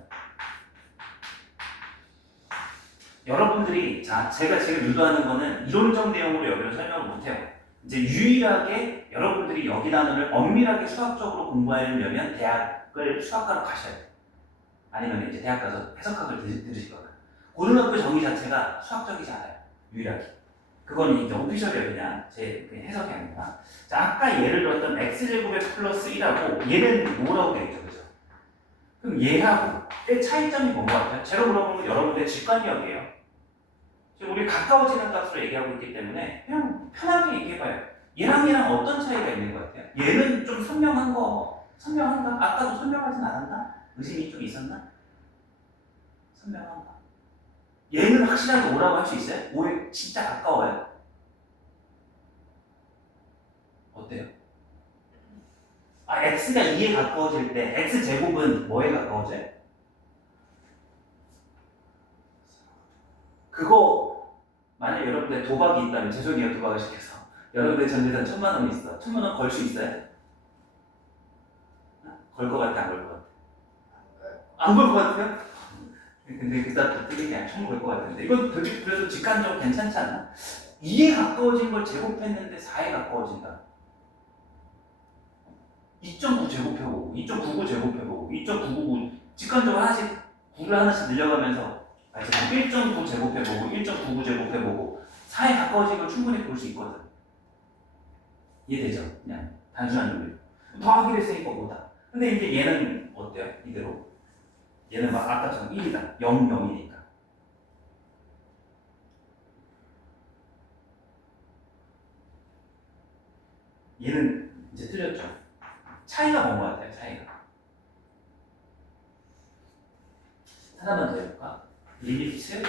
여러분들이 제가 지금 유도하는 거는 이론적 내용으로 여기를 설명을 못해요. 이제 유일하게 여러분들이 여기 단어를 엄밀하게 수학적으로 공부하려면 대학을 수학과로 가셔야 돼요. 아니면 이제 대학 가서 해석학을 들으실 거예요. 고등학교 정의 자체가 수학적이지 않아요. 유일하게. 그건 이제 오피셜이에요. 그냥 제 해석이 아니라. 자, 아까 예를 들었던 x제곱의 플러스 1하고 얘는 뭐라고 되어있죠, 그죠? 그럼 얘하고 의 차이점이 뭔 것 같아요? 제가 물어보는 건 여러분들의 직관력이에요. 지금 우리 가까워지는 값으로 얘기하고 있기 때문에 그냥 편하게 얘기해봐요. 얘랑 어떤 차이가 있는 것 같아요? 얘는 좀 선명한가? 아까도 선명하진 않았나? 의심이 좀 있었나? 선명한가? 얘는 확실하게 오라고 할 수 있어요? 5에 진짜 가까워요? 어때요? x가 2에 가까워질 때 x제곱은 뭐에 가까워져요? 그거 만약 여러분들 도박이 있다면 죄송해요 도박을 시켜서 여러분들 전재산 1000만 원 있어 1000만 원 걸 수 있어요? 걸 것 같아 안 걸 것 같아? 안 걸 것 같아요? 근데 그다음 되게 그냥 총 걸 것 같은데 이건 되게 그래도 직관적으로 괜찮지 않나? 2에 가까워진 걸 제곱했는데 4에 가까워진다 2.9 제곱해보고 2.99 제곱해보고 2.999 직관적으로 하나씩 9를 하나씩 늘려가면서 1.9 제곱해보고 1.99 제곱해보고 4에 가까워진 걸 충분히 볼 수 있거든 이해되죠? 그냥 단순한 논리 더하기로 했으니까 뭐다 근데 이제 얘는 어때요? 이대로 얘는 막 아까처럼 1이다 0, 0이니까 얘는 이제 틀렸죠? 차이가 뭔 것 같아요? 차이가 하나만 더 해볼까? 리미트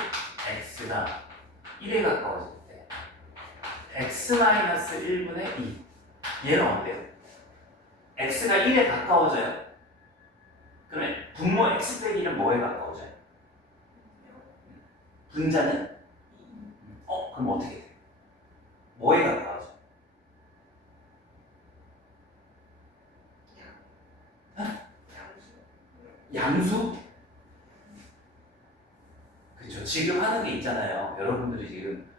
x가 1에 가까워질 때 x-1분의 2 얘는 어때요? x가 1에 가까워져요? 그러면 분모 x 빼기 1은 뭐에 가까워져요? 분자는? 그럼 어떻게 돼요? 뭐에 가까워져요? 양수? 그렇죠. 지금 하는 게 있잖아요. 여러분들이 지금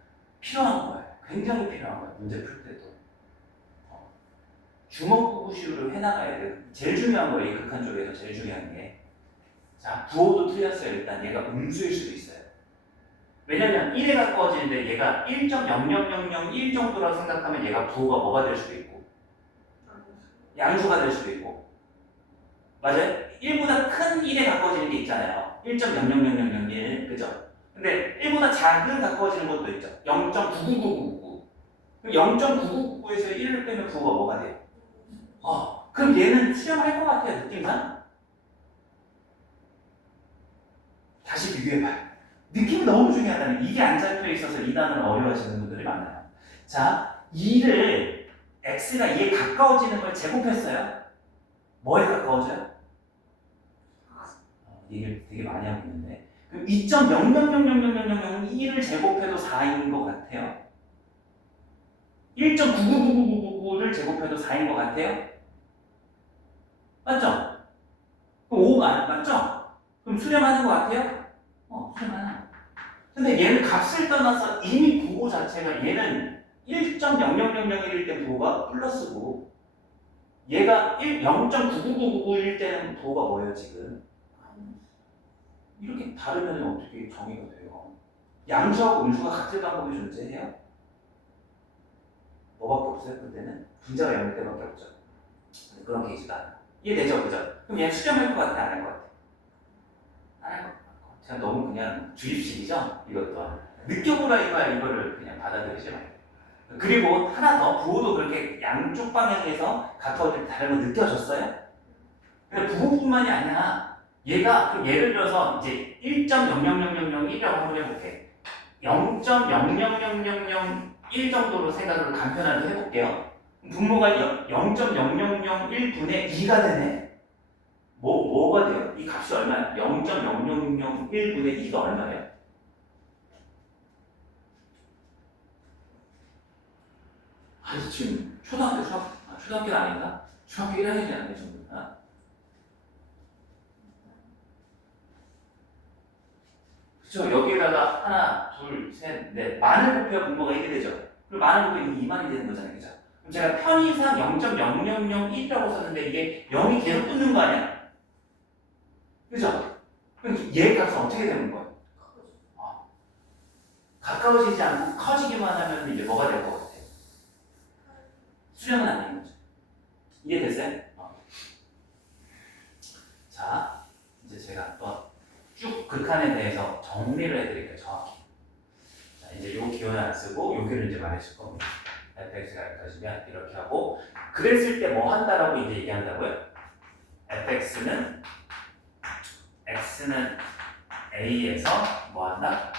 필요한 거예요. 굉장히 필요한 거예요. 문제 풀 때도. 주먹구구식으로 해나가야 돼요. 제일 중요한 거예요. 이 극한 쪽에서 제일 중요한 게. 자, 부호도 틀렸어요. 일단 얘가 음수일 수도 있어요. 왜냐면 1에 가까워지는데 얘가 1.0001 정도라고 생각하면 얘가 부호가 뭐가 될 수도 있고 양수가 될 수도 있고 맞아요? 1보다 큰 1에 가까워지는 게 있잖아요. 1.000001 그죠? 근데 1보다 작은 가까워지는 것도 있죠. 0.99999 0.999에서 1을 빼면 부호가 뭐가 돼요? 그럼 얘는 수렴할 것 같아요. 느낌상? 다시 비교해봐요. 느낌이 너무 중요하다면 이게 안 잡혀 있어서 이 단어를 어려워하시는 분들이 많아요. 자, 2를 x가 2에 가까워지는 걸 제곱했어요. 뭐에 가까워져요? 얘기를 되게 많이 하고 있는데 그럼 2.00000001을 제곱해도 4인 것 같아요? 1.999999를 제곱해도 4인 것 같아요? 맞죠? 그럼 5가 맞죠? 그럼 수렴하는 것 같아요? 수렴하는 거. 근데 얘는 값을 떠나서 이미 부호 자체가 얘는 1.000001일 때 부호가 플러스고 얘가 0.99999일 때는 부호가 뭐예요 지금? 이렇게 다르면 어떻게 정의가 돼요? 양수하고 음수가 같은 방법이 존재해요? 뭐밖에 없어요? 그때는 분자가 0일 때밖에 없죠. 그런 케이스가 아니에요. 이해되죠? 그죠? 그럼 얘는 수렴할 것 같아? 안 할 것 같아? 안 할 것 같아. 제가 너무 그냥 주입식이죠? 이것도. 느껴보라 이거를 그냥 받아들이지 말고. 그리고 하나 더, 부호도 그렇게 양쪽 방향에서 가까워질 때 다른 거 느껴졌어요? 근데 부호뿐만이 아니라 얘가 그럼 예를 들어서 이제 1.0000001이라고 한번 해볼게. 0.00001 정도로 생각을 간편하게 해볼게요. 분모가 0.0001분의 2가 되네. 뭐가 돼요? 이 값이 얼마야? 0.0001분의 2가 얼마예요? 지금 초등학교는 아닌가? 중학교 1학년이 아니네 정도. 그쵸? 여기에다가 하나, 둘, 셋, 넷 만을 곱해야 분모가 1이 되죠. 그럼 만을 곱하면 2만이 되는 거잖아요. 그죠? 그럼 제가 편의상 0.0001이라고 썼는데 이게 0이 계속 붙는 거 아니야? 그죠? 그럼 얘 값은 어떻게 되는 거예요? 가까워지지 않고 커지기만 하면 이제 뭐가 될 것 같아요? 수렴은 안 되는 거죠. 이해됐어요? 자, 이제 제가 한번 쭉 극한에 대해서 정리를 해드릴게요. 정확히. 자, 이제 요 기호는 안 쓰고 여기를 이제 말해줄 겁니다. fx가 여기까지면 이렇게 하고 그랬을 때 뭐 한다라고 이제 얘기한다고요? fx는 x는 a에서 뭐 한다?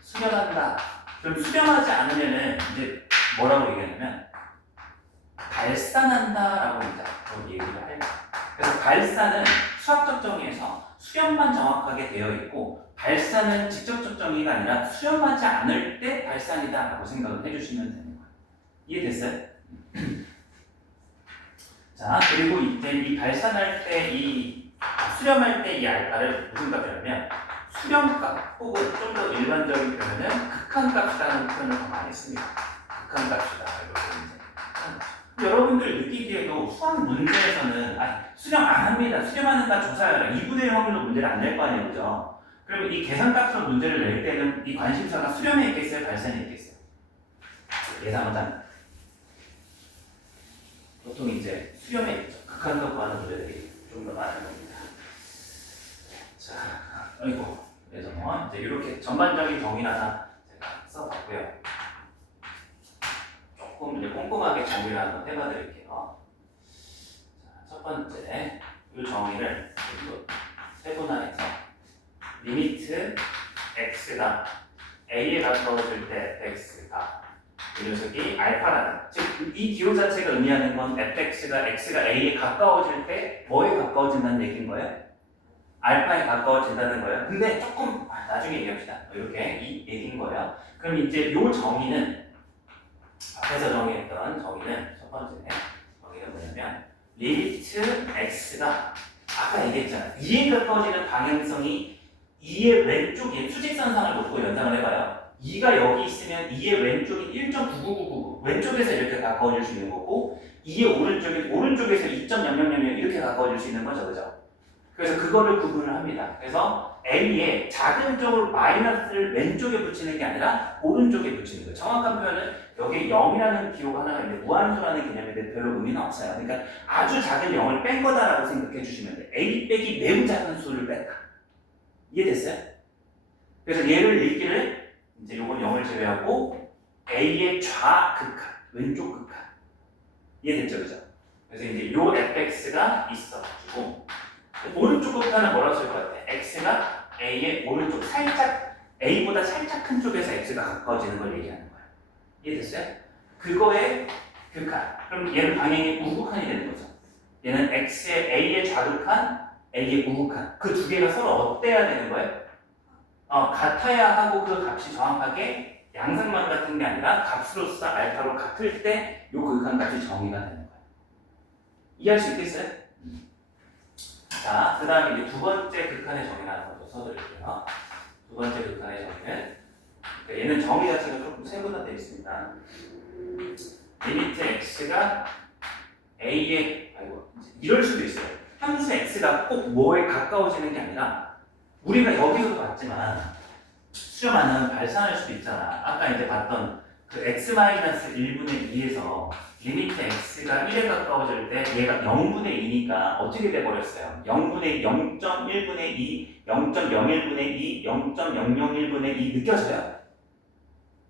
수렴한다. 그럼 수렴하지 않으면은 이제 뭐라고 얘기하냐면 발산한다라고 이제 좀 얘기를 할 거예요. 그래서 발사는 수학적 정의에서 수렴만 정확하게 되어 있고 발사는 직접적 정의가 아니라 수렴하지 않을 때 발산이다라고 생각을 해주시면 되는 거예요. 이해됐어요? 자, 그리고 이제 이 발산할 때 수렴할 때 이 알파를 무슨 값이냐면 수렴값 혹은 좀 더 일반적인 표현은 극한값이라는 표현을 더 많이 씁니다. 극한값이다. 이렇게 이제 극한값. 여러분들 느끼기에도 수학 문제에서는 수렴 안 합니다. 수렴하는가 조사해라. 2분의 1 확률로 문제를 안 낼 거 아니에요. 그죠? 그러면 이 계산값으로 문제를 낼 때는 이 관심사가 수렴에 있겠어요? 발산에 있겠어요? 예상하자면 보통 이제 수렴에 있죠. 극한값 구하는 문제들이 좀 더 많은 겁니다. 자, 아이고, 그래서 이제 이렇게 전반적인 정의를 하나 제가 써봤고요. 조금 이제 꼼꼼하게 정리를 한번 해봐 드릴게요. 자, 첫 번째, 이 정의를 세분화해서 리미트 x가 a에 가까워질 때 fx가 이 녀석이 알파라는, 즉 이 기호 자체가 의미하는 건 fx가 x가 a에 가까워질 때 뭐에 가까워진다는 얘기인 거예요? 알파에 가까워진다는 거예요. 근데 조금 나중에 얘기합시다. 이렇게 이 얘기인 거예요. 그럼 이제 요 정의는 앞에서 정의했던 정의는 첫 번째 정의는 뭐냐면 리미트 x가 아까 얘기했잖아요. 2에 가까워지는 방향성이 2의 왼쪽인 수직선상을 놓고 연상을 해봐요. 2가 여기 있으면 2의 왼쪽이 1.99999 왼쪽에서 이렇게 가까워질 수 있는 거고 2의 오른쪽에서 2.0000 이렇게 가까워질 수 있는 거죠. 그죠? 그래서 그거를 구분을 합니다. 그래서 A에 작은 쪽으로 마이너스를 왼쪽에 붙이는 게 아니라 오른쪽에 붙이는 거예요. 정확한 표현은 여기 0이라는 기호가 하나가 있는데 무한수라는 개념인데 별로 의미는 없어요. 그러니까 아주 작은 0을 뺀 거다라고 생각해 주시면 돼요. A 빼기 매우 작은 수를 뺐다. 이해됐어요? 그래서 얘를 읽기를 이제 요건 0을 제외하고 A의 좌극한, 왼쪽 극한. 이해됐죠? 그죠? 그래서 이제 요 fx가 있어가지고 오른쪽 극한은 뭐라고 쓸 것 같아? x가 a의 오른쪽 살짝 a보다 살짝 큰 쪽에서 x가 가까워지는 걸 얘기하는 거야. 이해됐어요? 그거의 극한. 그럼 얘는 방향이 우극한이 되는 거죠. 얘는 x의 a의 좌극한, a의 우극한. 그 두 개가 서로 어때야 되는 거예요? 같아야 하고 그 값이 정확하게 양상만 같은 게 아니라 값으로서 알파로 같을 때 요 극한값이 정의가 되는 거예요. 이해할 수 있겠어요? 자, 그 다음에 이제 두 번째 극한의 정의를 하나 먼저 써드릴게요. 두 번째 극한의 정의는, 얘는 정의 자체가 조금 세분화되어 있습니다. 리미트 x가 a에, 이럴 수도 있어요. 함수 x가 꼭 뭐에 가까워지는 게 아니라, 우리가 여기서도 봤지만, 수렴 안 하면 발산할 수도 있잖아. 아까 이제 봤던 그 x-1분의 2에서 리미트 x가 1에 가까워질 때 얘가 0분의 2니까 어떻게 돼버렸어요? 0.1분의 2, 0.01분의 2, 0.001분의 2 느껴져요?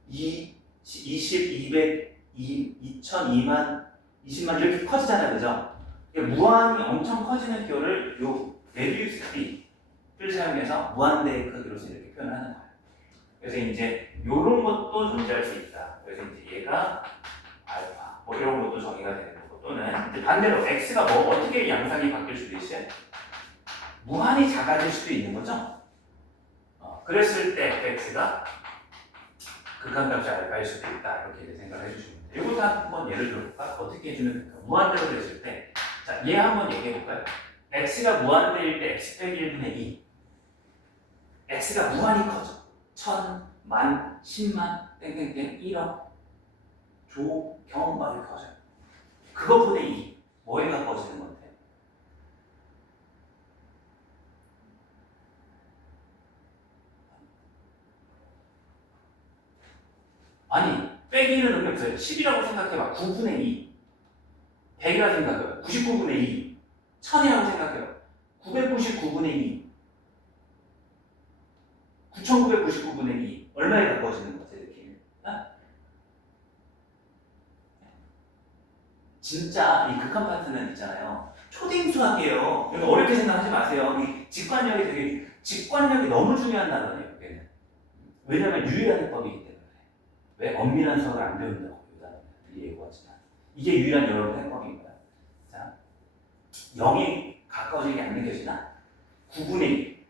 2, 20, 200, 2000, 2만, 20만 이렇게 커지잖아요. 그죠? 무한히 엄청 커지는 기호를 요 레디우스 B를 사용해서 무한대의 크기로서 이렇게 표현하는 거예요. 그래서 이제 이런 것도 존재할 수 있다. 그래서 이제 얘가 알파, 뭐 이런 것도 정의가 되는 거고 또는 이제 반대로 x가 뭐 어떻게 양상이 바뀔 수도 있어요? 무한히 작아질 수도 있는 거죠. 그랬을 때 x가 극한값이 알파일 수도 있다. 이렇게 이제 생각을 해주시면 돼요. 이것도 한번 예를 들어볼까? 어떻게 해주면 될까? 무한대로 됐을 때, 자, 얘 한번 얘기해 볼까요? x가 무한대일 때 x 빼기 1분의 2. x가 무한히 커져. 1000, 만, 10만, 땡땡땡, 1억, 조, 경, 막 이렇게 커져요. 그것분의 2. 뭐에 가까워지는 건데? 아니, 빼기는 의미 없어요. 10이라고 생각해봐. 9분의 2. 100이라고 생각해요. 99분의 2. 1000이라고 생각해요. 999분의 2. 9999분의 2. 얼마에 가까워지는 거지, 이렇게? 진짜 이 극한 파트는 있잖아요. 초딩 수학이에요. 그러니까 어렵게 생각하지 마세요. 이 직관력이 너무 중요한 단어예요. 얘는. 왜냐면 유일한 해법이기 때문에. 왜 엄밀한 수학을 안 배운다고 이 단어는 미리 예고하지만 이게 유일한 여러분 해법인 거야. 자, 0에 가까워지는 게 안 느껴지나? 9분의 1,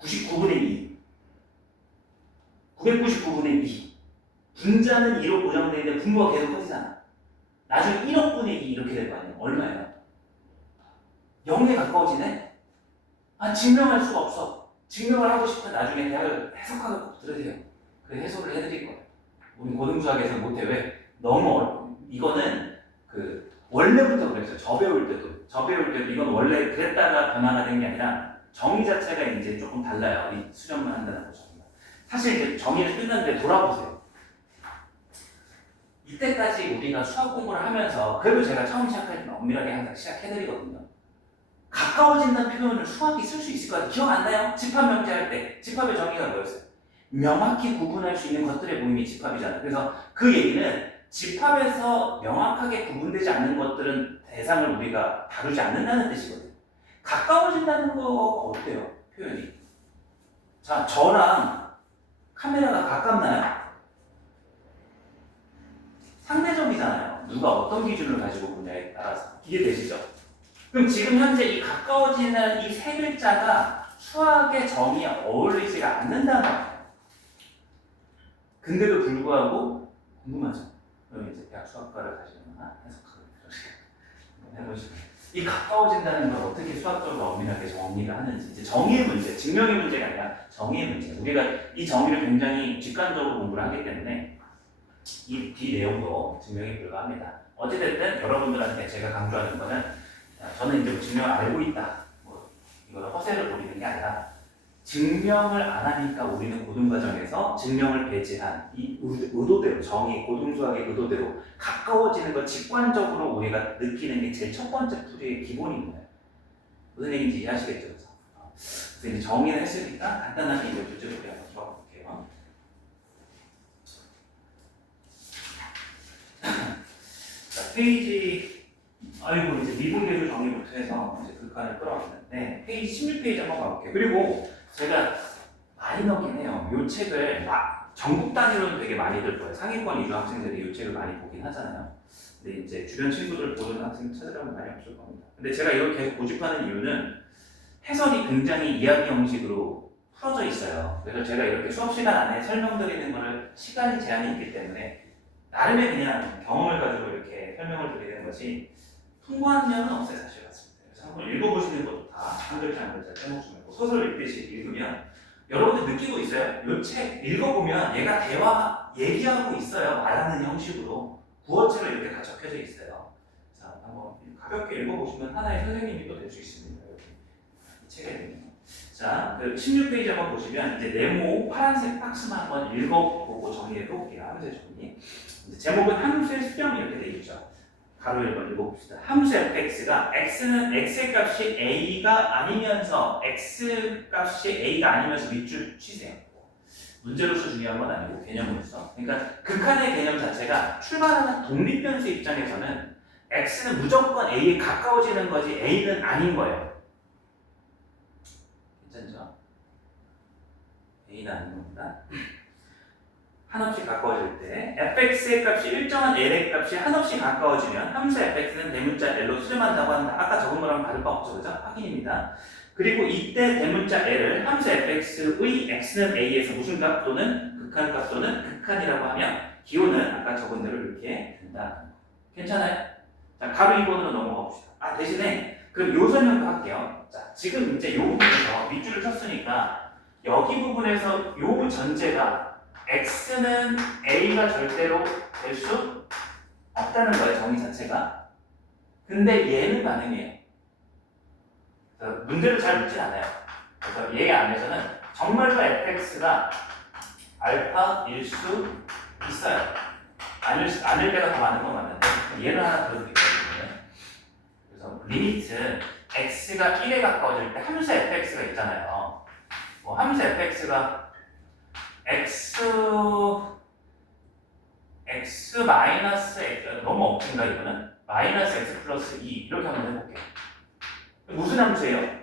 99분의 2, 999분의 2. 분자는 2로 고정되어 있는데 분모가 계속 커지잖아. 나중에 1억분의 2 이렇게 될 거 아니야. 얼마예요? 0에 가까워지네? 아, 증명할 수가 없어. 증명을 하고 싶으면 나중에 대학을 해석하고 꼭 들으세요. 그 해석을 해드릴 거예요. 우리 고등수학에서 못해. 왜? 너무 어려워. 이거는 원래부터 그랬어요. 저 배울 때도 이건 원래 그랬다가 변화가 된 게 아니라 정의 자체가 이제 조금 달라요. 이 수련만 한다는 거죠. 사실 이제 정의를 끝났는데 돌아보세요. 이때까지 우리가 수학 공부를 하면서 그래도 제가 처음 시작할 때는 엄밀하게 항상 시작해드리거든요. 가까워진다는 표현을 수학이 쓸 수 있을 것 같아요. 기억 안 나요? 집합 명제할 때 집합의 정의가 뭐였어요? 명확히 구분할 수 있는 것들의 모임이 집합이잖아요. 그래서 그 얘기는 집합에서 명확하게 구분되지 않는 것들은 대상을 우리가 다루지 않는다는 뜻이거든요. 가까워진다는 거 어때요? 표현이. 자, 저랑 카메라가 가깝나요? 상대적이잖아요. 누가 어떤 기준을 가지고 보냐에 따라서. 이해되시죠? 그럼 지금 현재 이 가까워지는 이 세 글자가 수학의 정의에 어울리지가 않는다는 거예요. 근데도 불구하고 궁금하죠? 그럼 이제 대학 수학과를 가시거나 해석하고 해보시면 이 가까워진다는 걸 어떻게 수학적으로 엄밀하게 정리를 하는지 이제 정의의 문제, 증명의 문제가 아니라 정의의 문제. 우리가 이 정의를 굉장히 직관적으로 공부를 하기 때문에 이 뒤 내용도 증명이 불가합니다. 어찌됐든 여러분들한테 제가 강조하는 거는 저는 이제 증명을 알고 있다. 이거는 허세를 부리는 게 아니라 증명을 안 하니까 우리는 고등과정에서 증명을 배제한 이 의도대로 정의, 고등수학의 의도대로 가까워지는 걸 직관적으로 우리가 느끼는 게 제일 첫 번째 풀이의 기본인 거예요. 무슨 얘기인지 이해하시겠죠? 그래서 이제 정의를 했으니까 간단하게 이제 문제를 우리 한번 풀어볼게요. 자, 페이지, 아이고, 이제 미분계수 정의부터 해서 이제 극한을 끌어왔는데, 페이지 16페이지 한번 가볼게요. 그리고 제가 많이 넣긴 해요. 이 책을 전국 단위로는 되게 많이들 거예요. 상위권 위주 학생들이 이 책을 많이 보긴 하잖아요. 근데 이제 주변 친구들 보는 학생 찾으려면 많이 없을 겁니다. 근데 제가 이걸 계속 고집하는 이유는 해설이 굉장히 이야기 형식으로 풀어져 있어요. 그래서 제가 이렇게 수업 시간 안에 설명드리는 거를 시간이 제한이 있기 때문에 나름의 그냥 경험을 가지고 이렇게 설명을 드리는 것이 풍부한 면은 없어요, 사실 같습니다. 그래서 한번 읽어보시는 것도 다 한 글자 한 글자 빼먹지 말고 소설 읽듯이 읽으면 여러분들 느끼고 있어요. 이 책 읽어보면 얘가 얘기하고 있어요. 말하는 형식으로 구어체로 이렇게 다 적혀져 있어요. 자, 한번 가볍게 읽어보시면 하나의 선생님이 또 될 수 있습니다. 여기 이 책에 보면. 자, 그 16페이지 한번 보시면 이제 네모 파란색 박스만 한번 읽어보고 정리해 볼게요. 함수의 정리. 제목은 함수의 수렴 이렇게 되어 있죠. 가로 1번 읽어봅시다. 함수 fx가 x는 x의 값이 a가 아니면서 x 값이 a가 아니면서 밑줄 치세요. 문제로서 중요한 건 아니고 개념으로서. 그러니까 극한의 개념 자체가 출발하는 독립변수 입장에서는 x는 무조건 a에 가까워지는 거지 a는 아닌 거예요. 괜찮죠? a는 아닌 겁니다. 한없이 가까워질 때 fx의 값이 일정한 l의 값이 한없이 가까워지면 함수 fx는 대문자 l로 수렴한다고 한다. 아까 적은 거랑 다를 바 없죠, 그죠? 확인입니다. 그리고 이때 대문자 l을 함수 fx의 x는 a에서 무슨 값 또는 극한값 또는 극한이라고 하면 기호는 아까 적은 대로 이렇게 된다. 괜찮아요? 자, 가로 2번으로 넘어가 봅시다. 대신에 그럼 요 설명도 할게요. 자, 지금 이제 요 부분에서 밑줄을 쳤으니까 여기 부분에서 요 전제가 x는 a가 절대로 될 수 없다는 거예요, 정의 자체가. 근데 얘는 가능해요. 문제를 잘 묻진 않아요. 그래서 얘 안에서는 정말로 fx가 알파일 수 있어요. 아닐 때가 더 많은 건 맞는데 얘를 하나 들어주겠거든요. 그래서 리미트 x가 1에 가까워질 때 함수 fx가 있잖아요. 뭐 함수 fx가 x 마이너스 x 너무 엎친가 이거는? 마이너스 x 플러스 2 이렇게 한번 해볼게요. 무슨 함수예요?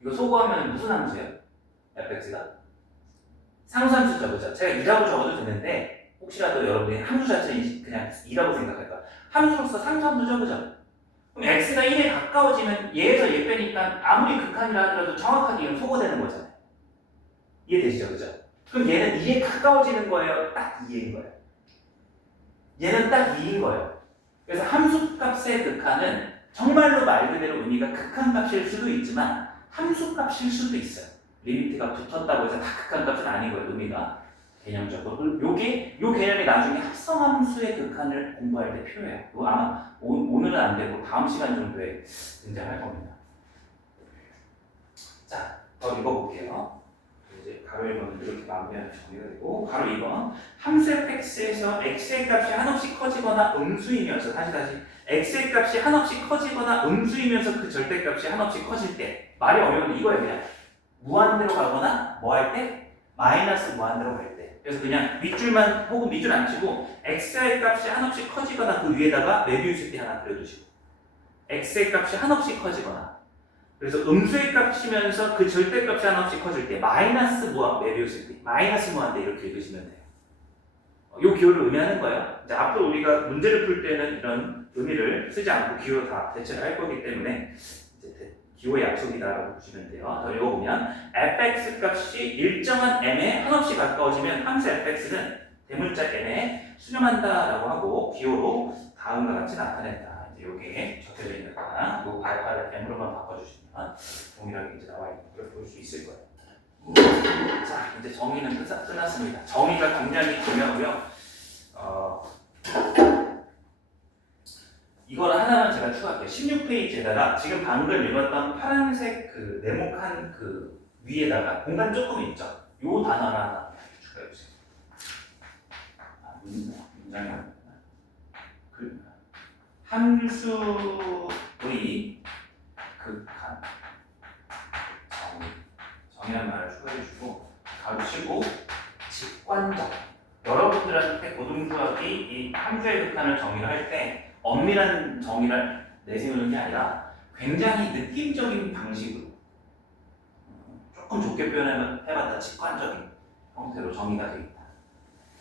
이거 소거하면 무슨 함수예요? fx가? 상수함수죠, 그죠? 제가 2라고 적어도 되는데 혹시라도 여러분이 함수 자체 그냥 2라고 생각할까? 함수로서 상수함수죠, 그죠? 그럼 x가 1에 가까워지면 얘에서 얘 빼니까 아무리 극한이라 하더라도 정확하게 이건 소거되는 거잖아요. 이해되시죠? 그죠? 그럼 얘는 2에 가까워지는 거예요? 딱 2인 거예요. 얘는 딱 2인 거예요. 그래서 함수값의 극한은 정말로 말 그대로 의미가 극한값일 수도 있지만 함수값일 수도 있어요. 리미트가 붙었다고 해서 다 극한값은 아닌 거예요. 의미가 개념적으로. 요 개념이 나중에 합성함수의 극한을 공부할 때 필요해요. 이거 아마 오늘은 안 되고 다음 시간 정도에 등장할 겁니다. 자, 더 읽어볼게요. 이제 가로 1번은 이렇게 마무리하면 정리가 되고, 가로 2번 함수 fx에서 x의 값이 한없이 커지거나 음수이면서 다시 x의 값이 한없이 커지거나 음수이면서 그 절대값이 한없이 커질 때, 말이 어려운데 이거예요. 그냥 무한대로 가거나 뭐 할 때? 마이너스 무한대로 갈 때. 그래서 그냥 밑줄만 혹은 밑줄 안 치고 x의 값이 한없이 커지거나 그 위에다가 메비우스 띠 하나 그려두시고, x의 값이 한없이 커지거나, 그래서 음수의 값이면서 그 절대값이 한없이 커질 때 마이너스 무한 메비우스 띠, 마이너스 무한대 이렇게 읽으시면 돼요. 이 기호를 의미하는 거예요. 이제 앞으로 우리가 문제를 풀 때는 이런 의미를 쓰지 않고 기호로 다 대체를 할 거기 때문에 이제 기호의 약속이다라고 보시면 돼요. 더 읽어보면 fx 값이 일정한 m에 한없이 가까워지면 함수 fx는 대문자 n에 수렴한다라고 하고 기호로 다음과 같이 나타낸다. 이제 이게 적혀져 있는 거나 이 발파를 m으로만 바꿔주시면 동일하게 이제 나와 있는 걸 볼 수 있을 거예요. 자, 이제 정의는 끝났습니다. 정의가 굉장히 중요하고요. 이걸 하나만 제가 추가할게요. 16페이지에다가 지금 방금 읽었던 파란색 그 네모칸 그 위에다가 공간 조금 있죠? 요 단어 하나 추가해주세요. 문장이 그 함수의 극한 정의라는 말을 추가해주고 가로치고 직관적. 여러분들한테 고등수학이 이 함수의 극한을 정의를 할 때 엄밀한 정의를 내세우는 게 아니라 굉장히 느낌적인 방식으로 조금 좋게 표현해봤다 직관적인 형태로 정의가 되어 있다.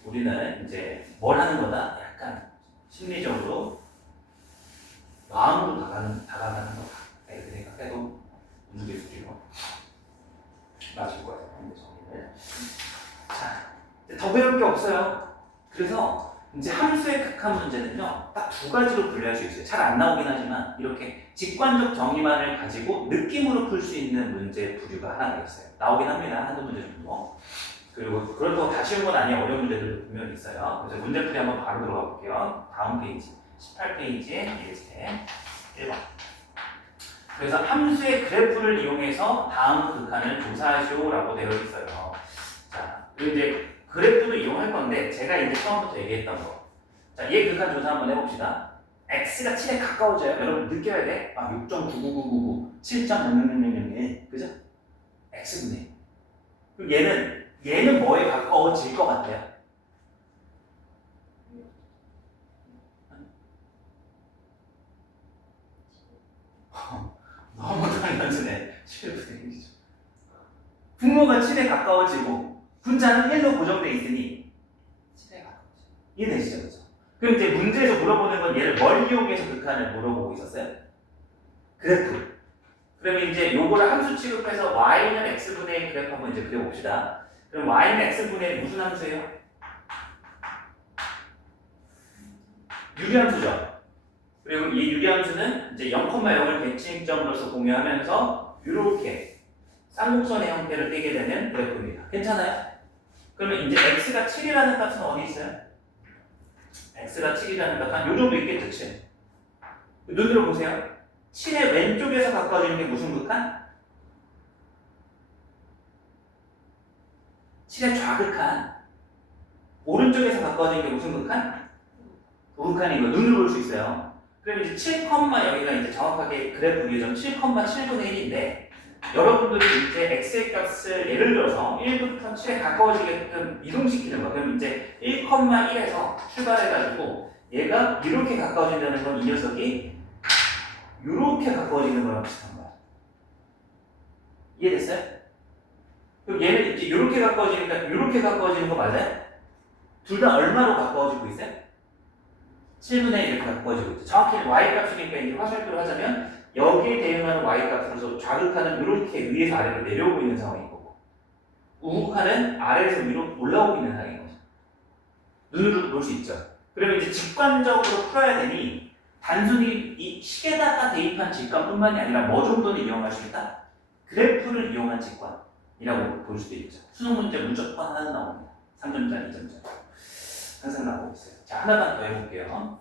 우리는 이제 뭘 하는 거다? 약간 심리적으로 마음으로 다가가는 거다. 이렇게 생각해도 문제 수리로 맞을 거예요. 정의를. 자, 더 배울 게 없어요. 그래서 이제 함수의 극한 문제는요, 딱 두 가지로 분류할 수 있어요. 잘 안 나오긴 하지만 이렇게 직관적 정의만을 가지고 느낌으로 풀 수 있는 문제 부류가 하나가 있어요. 나오긴 합니다. 한두 문제 정도. 그리고 그렇다고 다 쉬운 건 아니에요. 어려운 문제들도 분명히 있어요. 그래서 문제풀이 한번 바로 들어가 볼게요. 다음 페이지 18페이지에 이제 1번. 그래서 함수의 그래프를 이용해서 다음 극한을 조사하시오라고 되어 있어요. 자, 그리고 이제 그래프도 이용할 건데 제가 이제 처음부터 얘기했던 거. 자, 얘 극한 조사 한번 해봅시다. x가 7에 가까워져요. 여러분 느껴야 돼. 6.99999, 7.000001, 그죠? x분의. 그럼 얘는 뭐에 가까워질 것 같아요? 너무 당연하네. 7분의 1이죠. 분모가 7에 가까워지고 분자는 1로 고정되어 있으니 7에 가까워져. 이해되시죠? 그죠? 그럼 이제 문제에서 물어보는 건 얘를 뭘 이용해서 극한을 물어보고 있었어요? 그래프. 그러면 이제 요거를 함수 취급해서 y는 x분의 그래프 한번 이제 그려봅시다. 그럼 y는 x분의 무슨 함수예요? 유리함수죠. 그리고 이 유리함수는 이제 0,0을 대칭점으로서 공유하면서 이렇게 쌍곡선의 형태를 띠게 되는 그래프입니다. 괜찮아요? 그러면 이제 x가 7이라는 값은 어디 있어요? x가 7이라는 값, 한 요 정도 있겠죠, 7. 눈으로 보세요. 7의 왼쪽에서 가까워지는 게 무슨 극한? 7의 좌극한. 오른쪽에서 가까워지는 게 무슨 극한? 우극한인 거 눈으로 볼 수 있어요. 그럼 이제 7, 여기가 이제 정확하게 그래프 규정 7,7분의 1인데 여러분들이 이제 x의 값을 예를 들어서 1부터 7에 가까워지게끔 이동시키는 거. 그럼 이제 1,1에서 출발해가지고 얘가 이렇게 가까워진다는 건 이 녀석이 이렇게 가까워지는 거랑 비슷한 거야. 이해됐어요? 그럼 얘는 이제 이렇게 가까워지니까 이렇게 가까워지는 거 맞아요? 둘 다 얼마로 가까워지고 있어요? 7분의 1 이렇게 바꿔지고 있죠. 정확히 y값이니까 이제 화살표를 하자면 여기에 대응하는 y값으로서 좌극하는 이렇게 위에서 아래로 내려오고 있는 상황인 거고 우극하는 아래에서 위로 올라오고 있는 상황인 거죠. 눈으로 볼 수 있죠. 그러면 이제 직관적으로 풀어야 되니 단순히 이 식에다가 대입한 직관뿐만이 아니라 뭐 정도는 이용할 수 있다? 그래프를 이용한 직관이라고 볼 수도 있죠. 수능 문제 무조건 하나 나옵니다. 3점짜리, 2점짜리. 항상 나오고 있어요. 자, 하나만 더 해볼게요.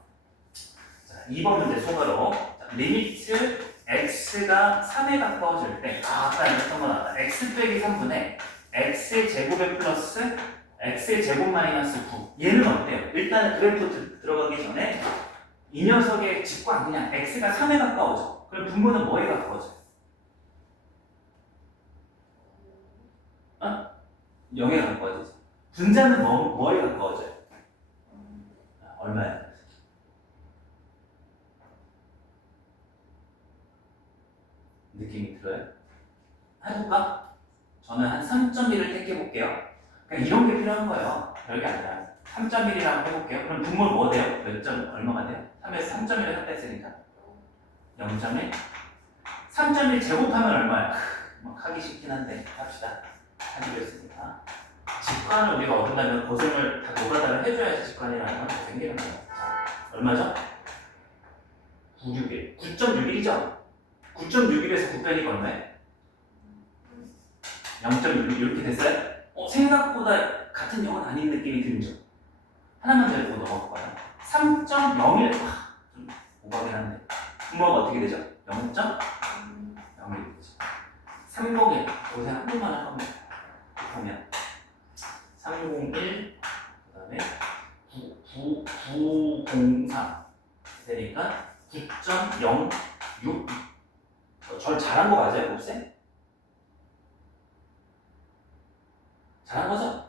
자, 2번 문제 속으로. 자, 리미트 x가 3에 가까워질 때, 아까 했던 거 나왔다. x 빼기 3분의 x의 제곱에 플러스 x의 제곱 마이너스 9. 얘는 어때요? 일단은 그래프 들어가기 전에 이 녀석의 직관 그냥 x가 3에 가까워져. 그럼 분모는 뭐에 가까워져? 0에 가까워지죠. 분자는 뭐에 가까워져요? 얼마야? 느낌이 들어요? 해볼까? 저는 한 3.1을 택해볼게요. 그냥 이런 게 필요한 거예요. 별게 아니라 3.1이라고 해볼게요. 그럼 분모는 뭐 돼요? 몇 점, 얼마가 돼요? 3에서 3.1을 합다 했으니까 0.1 3.1 제곱하면 얼마야? 막 하기 쉽긴 한데 합시다. 하기로 했으니까 직관을 우리가 얻으려면 고생을 다 노가다를 해줘야지 직관이라는 건 생기는 거예요. 얼마죠? 961 9.61이죠? 9.61에서 9 빼니까 얼마예요? 0.6 이렇게 됐어요? 생각보다 같은 0은 아닌 느낌이 들죠? 하나만 더 해보고 넘어갈까요? 3.01 좀 오버하긴 한데 분모가 어떻게 되죠? 0.01 되죠. 301 고생 한 번만 할 겁니다. 보면 301 그 다음에 903 되니까 9.06 절 잘한 거 맞아요, 곱셈? 잘한 거죠?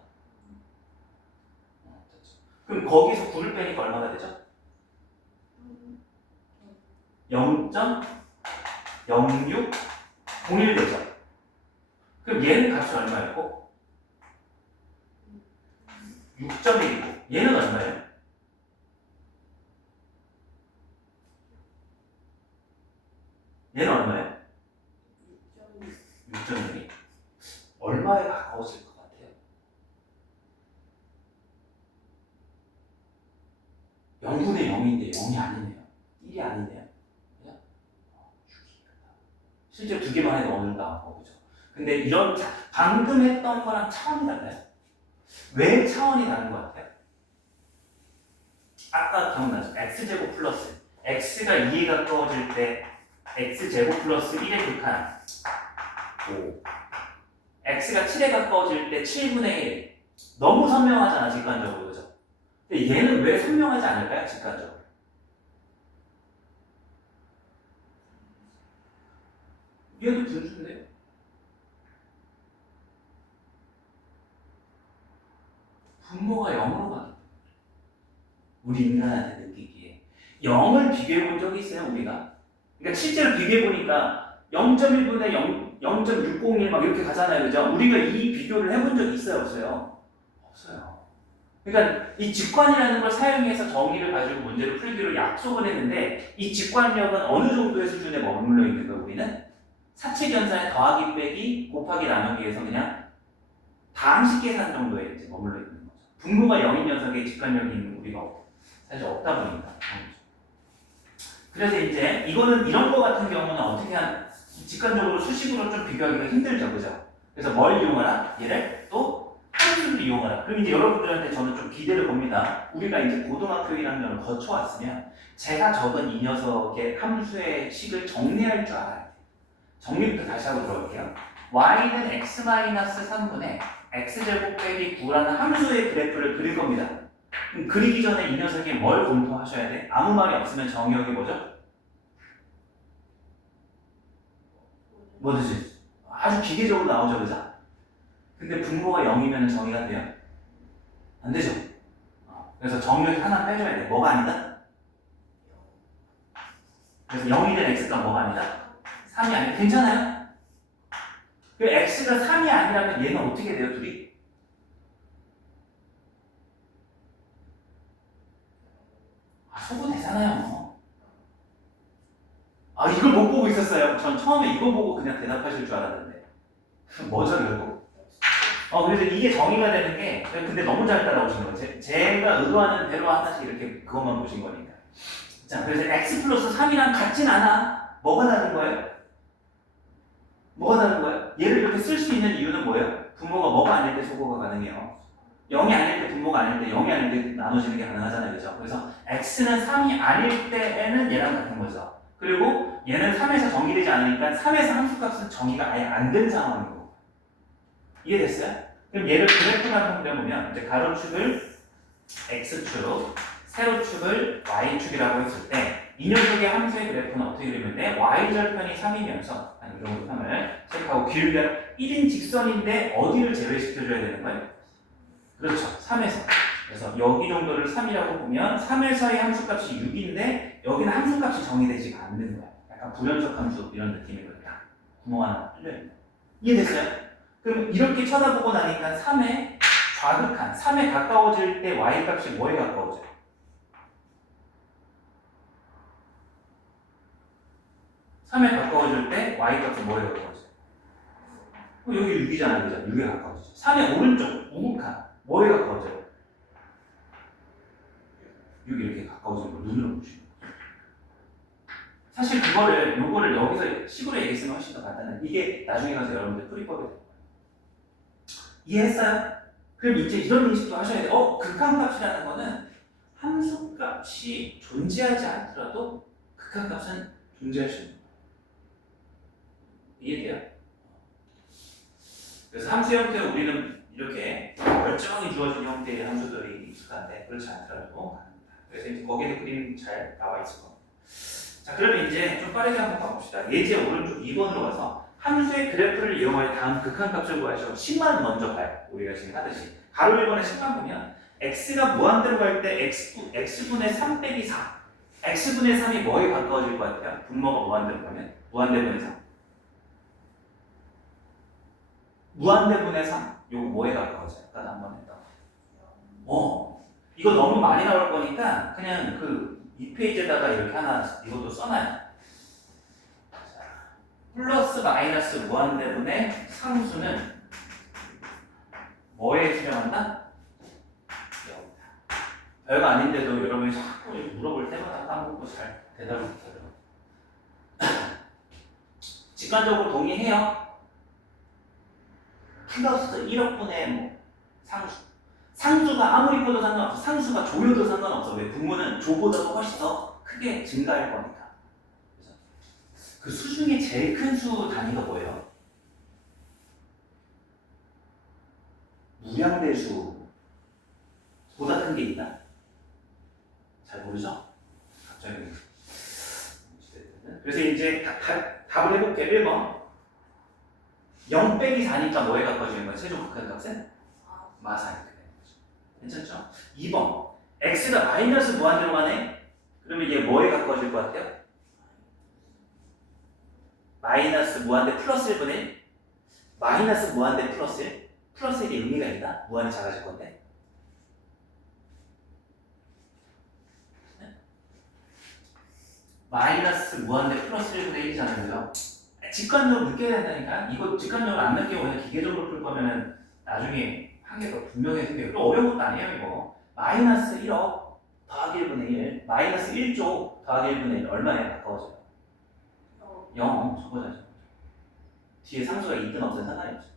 그럼 거기서 9를 빼니까 얼마가 되죠? 0.0601 되죠? 그럼 얘는 값이 얼마였고? 6.1이고 얘는 얼마예요? 얘는 얼마예요? 6.1이 얼마에 가까워질 것 같아요? 0분의 0인데 0이 아니네요. 1이 아니네요. 그죠? 실제로 두 개만 해도 어느 정도 나온 거죠. 근데 이런 방금 했던 거랑 차원이 달라요. 왜 차원이 다른 것 같아요? 아까 기억나죠? x제곱 플러스 x가 2에 가까워질 때 x제곱 플러스 1의 극한 5 x가 7에 가까워질 때 7분의 1 너무 선명하잖아 직관적으로 그죠? 근데 얘는 왜 선명하지 않을까요? 직관적으로 얘도 분수인데 분모가 0으로 가기 우리 인간한테 느끼기에 0을 비교해 본 적이 있어요 우리가? 그러니까 실제로 비교해 보니까 0.1분의 0.601 막 이렇게 가잖아요 그죠? 우리가 이 비교를 해본 적이 있어요 없어요? 없어요. 그러니까 이 직관이라는 걸 사용해서 정의를 가지고 문제를 풀기로 약속을 했는데 이 직관력은 어느 정도의 수준에 머물러 있는 거예요 우리는? 사칙연산의 더하기 빼기 곱하기 나누기에서 그냥 다항식 계산 정도에 이제 머물러 있는 거죠. 분모가 0인 녀석의 직관력이 있는 우리가 사실 없다 보니까. 그래서 이제 이거는 이런 거 같은 경우는 어떻게 직관적으로 수식으로 좀 비교하기가 힘들죠, 그죠? 그래서 뭘 이용하라? 얘를 또 함수를 이용하라. 그럼 이제 여러분들한테 저는 좀 기대를 겁니다. 우리가 이제 고등학교 1학년을 거쳐왔으면 제가 적은 이 녀석의 함수의 식을 정리할 줄 알아야 돼요. 정리부터 다시 하고 들어갈게요. y는 x-3분의 x제곱 빼기 9라는 함수의 그래프를 그릴 겁니다. 그럼 그리기 전에 이 녀석이 뭘 검토하셔야 돼? 아무 말이 없으면 정의역이 뭐죠? 뭐지? 아주 기계적으로 나오죠, 그죠? 근데 분모가 0이면 정의가 돼요? 안 되죠? 그래서 정의역이 하나 빼줘야 돼. 뭐가 아니다? 그래서 0이 된 x가 뭐가 아니다? 3이 아니다. 괜찮아요? 그 x가 3이 아니라면 얘는 어떻게 돼요, 둘이? 속은 아, 이걸 못 보고 있었어요. 전 처음에 이거 보고 그냥 대답하실 줄 알았는데. 뭐죠, 결국? 그래서 이게 정의가 되는 게, 근데 너무 잘 따라오신 거예요. 제가 의도하는 대로 하나씩 이렇게 그것만 보신 거니까. 자, 그래서 x 플러스 3이랑 같진 않아. 뭐가 다른 거예요? 뭐가 다른 거예요? 얘를 이렇게 쓸 수 있는 이유는 뭐예요? 분모가 뭐가 아닐 때 소거가 가능해요. 0이 아닐 때 분모가 아닐 때 0이 아닐 때 나눠지는 게 가능하잖아요. 그죠? 그래서 x는 3이 아닐 때에는 얘랑 같은 거죠. 그리고 얘는 3에서 정의되지 않으니까 3에서 함수값은 정의가 아예 안 된 상황이고. 이해됐어요? 그럼 얘를 그래프로 한번 그려보면 이제 가로축을 x축, 세로축을 y축이라고 했을 때 이 녀석의 함수의 그래프는 어떻게 그리면 돼? y절편이 3이면서 이 정도 3을 체크하고 길이가 1인 직선인데 어디를 제외시켜줘야 되는 거예요? 그렇죠. 3에서. 그래서 여기 정도를 3이라고 보면 3에서의 함수값이 6인데 여기는 함수값이 정의되지가 않는 거야. 약간 불연속 함수 이런 느낌이거든요. 구멍 하나 뚫려있는. 이해됐어요? 그럼 이렇게 쳐다보고 나니까 3에 좌극한, 3에 가까워질 때 y값이 뭐에 가까워져요? 3에 가까워질 때 y값은 뭐에 가까워져요? 여기 6이잖아요. 그죠? 6에 가까워지죠. 3의 오른쪽, 우극한 뭐에 가까워져요? 6이 이렇게 가까워지는 걸 눈으로 보시는 거예요. 사실 요거를 여기서 식으로 얘기했으면 훨씬 더 간단해. 이게 나중에 가서 여러분들 풀이법이 돼요. 이해했어요? 그럼 이제 이런 인식도 하셔야 돼요. 극한값이라는 거는 함수값이 존재하지 않더라도 극한값은 존재할 수 있는 거예요. 이해돼요? 그래서 함수 형태로 우리는 이렇게 멀쩡히 주어진 형태의 함수들이 익숙한데 그렇지 않더라도 가능합니다. 그래서 이제 거기에도 그림 잘 나와 있을 겁니다. 자, 그러면 이제 좀 빠르게 한번 가봅시다. 예제 오른쪽 2번으로 가서 함수의 그래프를 이용하여 다음 극한값을 구하시고 10만 먼저 봐요. 우리가 지금 하듯이. 가로 1번에 10만 보면 x가 무한대로 갈 때 x분의 3 빼기 4. x분의 3이 뭐에 가까워질 것 같아요? 분모가 무한대로 가면 무한대분의 3. 무한대분의 3. 요거 뭐에 가까워져요? 아까 한번 했던 이거 너무 많이 나올 거니까 그냥 그 2페이지에다가 이렇게 하나 이것도 써놔요. 플러스 마이너스 무한대분의 상수는 뭐에 수렴한다? 별거 아닌데도 여러분이 자꾸 물어볼 때마다 까먹고 잘 대답을 못해요. 직관적으로 동의해요? 플러스 1억분의 상수. 상수가 아무리 커도 상관없어. 상수가 조여도 상관없어. 왜? 분모는 조보다도 훨씬 더 크게 증가할 거니까. 그래서 그 수 중에 제일 큰 수 단위가 뭐예요? 무량대수 보다 큰 게 있나? 잘 모르죠? 갑자기. 그래서 이제 답을 해볼게요. 1번. 0 빼기 4니까 뭐에 가까워지는 거야? 세종 극한값은? 마사니까 되는 거죠. 괜찮죠? 2번. x가 마이너스 무한대로 가네? 그러면 얘 뭐에 가까워질 것 같아요? 마이너스 무한대 플러스 1분의 1? 마이너스 무한대 플러스 1? 플러스 1이 의미가 있나? 무한이 작아질 건데. 네? 마이너스 무한대 플러스 1분의 1이잖아요. 직관적으로 느껴야 된다니까. 이거 직관적으로 안 느끼고 그냥 기계적으로 풀 거면은 나중에 하기가 분명히 생겨요. 또 어려운 것도 아니에요 이거. 마이너스 1억 더하기 1분의 1 마이너스 1조 더하기 1분의 1 얼마에 가까워져요? 0. 저거잖아. 뒤에 상수가 있든 없든 상관이 없어요.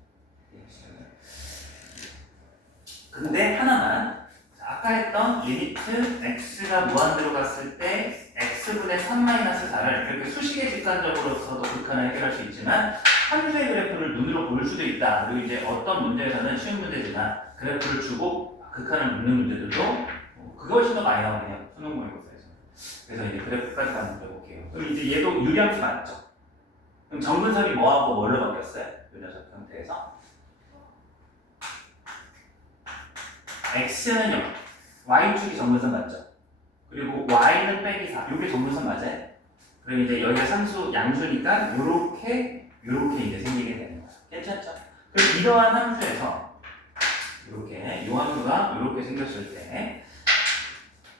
근데 하나만, 아까 했던 리미트 x가 무한대로 갔을 때 x분의 3-4를 이렇게 수식의 직관적으로서도 극한을 해결할 수 있지만 함수의 그래프를 눈으로 볼 수도 있다. 그리고 이제 어떤 문제에서는 쉬운 문제지만 그래프를 주고 극한을 묻는 문제들도 그것이 더 많이 나오네요. 수능 모의고사에서. 그래서 이제 그래프까지 한번 해볼게요. 그럼 이제 얘도 유리함수 맞죠? 그럼 정근섭이 뭐하고 뭘로 바뀌었어요? 이 녀석 형태에서 x는 0, y축이 정근섭 맞죠? 그리고 y는 빼기 4, 이게 정근섭 맞아요? 그럼 이제 여기가 상수 양수니까 요렇게 이제 생기게 되는 거예요. 괜찮죠? 그럼 이러한 함수에서 이렇게 이 함수가 이렇게 생겼을 때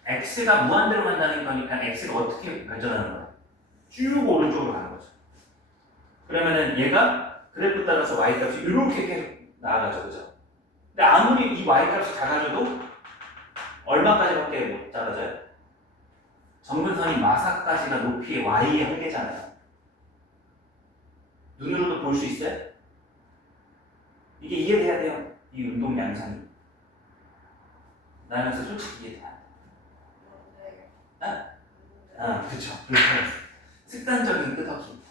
x가 무한대로 간다는 거니까 x가 어떻게 발전하는 거예요? 쭉 오른쪽으로 가는 거죠. 그러면은 얘가 그래프 따라서 y값이 이렇게 계속 나아가죠, 그죠? 근데 아무리 이 y값이 작아져도 얼마까지밖에 못 작아져요? 정근선이 마사까지가 높이의 y의 한계잖아요. 눈으로도 볼 수 있어요? 이게 이해돼야 돼요. 이 운동 양상이. 나면서 솔직히 이해돼 안 돼. 그쵸. 습관적인 끄덕임.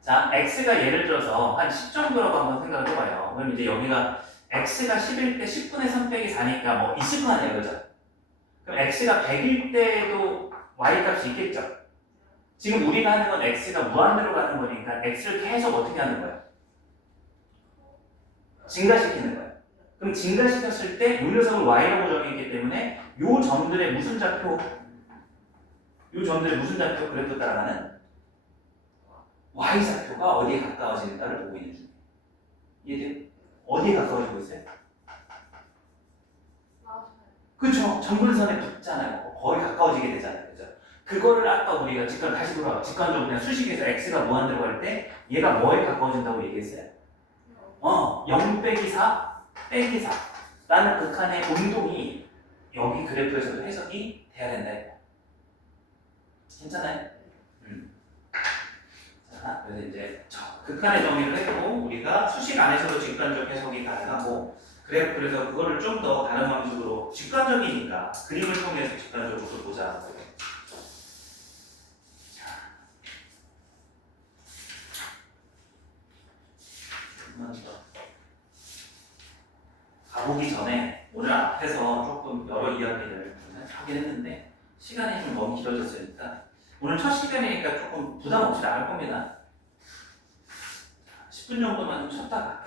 자, x가 예를 들어서 한 10 정도라고 한번 생각을 해봐요. 그럼 이제 여기가 x가 10일 때 10분의 3 빼기 4니까 뭐 20분 아니에요, 그죠? 그럼 x가 100일 때도 y값이 있겠죠? 지금 우리가 하는 건 x가 무한대로 가는 거니까 x를 계속 어떻게 하는 거예요? 증가시키는 거예요. 그럼 증가시켰을 때 물려성을 y라고 정했기 때문에 요 점들의 무슨 좌표? 요 점들의 무슨 좌표 그래프 따라가는? y좌표가 어디에 가까워지는가를 보고 있는 중이에요. 이해돼요? 어디에 가까워지고 있어요? 그쵸. 정근선에 붙잖아요. 거의 가까워지게 되잖아요. 그죠? 그거를 아까 우리가 다시 돌아가. 직관적으로 그냥 수식에서 x가 무한대로 갈 때 얘가 뭐에 가까워진다고 얘기했어요? 0 빼기 4 빼기 4 라는 극한의 운동이 여기 그래프에서도 해석이 돼야 된다. 괜찮아요? 자, 그래서 이제 극한의 정의를 했고 우리가 수식 안에서도 직관적 해석이 가능하고 그래서 그거를 좀 더 다른 방식으로 직관적이니까 그림을 통해서 직관적으로 보자. 조금만 더 가보기 전에 오늘 앞에서 조금 여러 이야기를 하긴 했는데 시간이 좀 너무 길어졌으니까 오늘 첫 시간이니까 조금 부담 없이 나갈 겁니다. 10분 정도만 좀 쉬었다가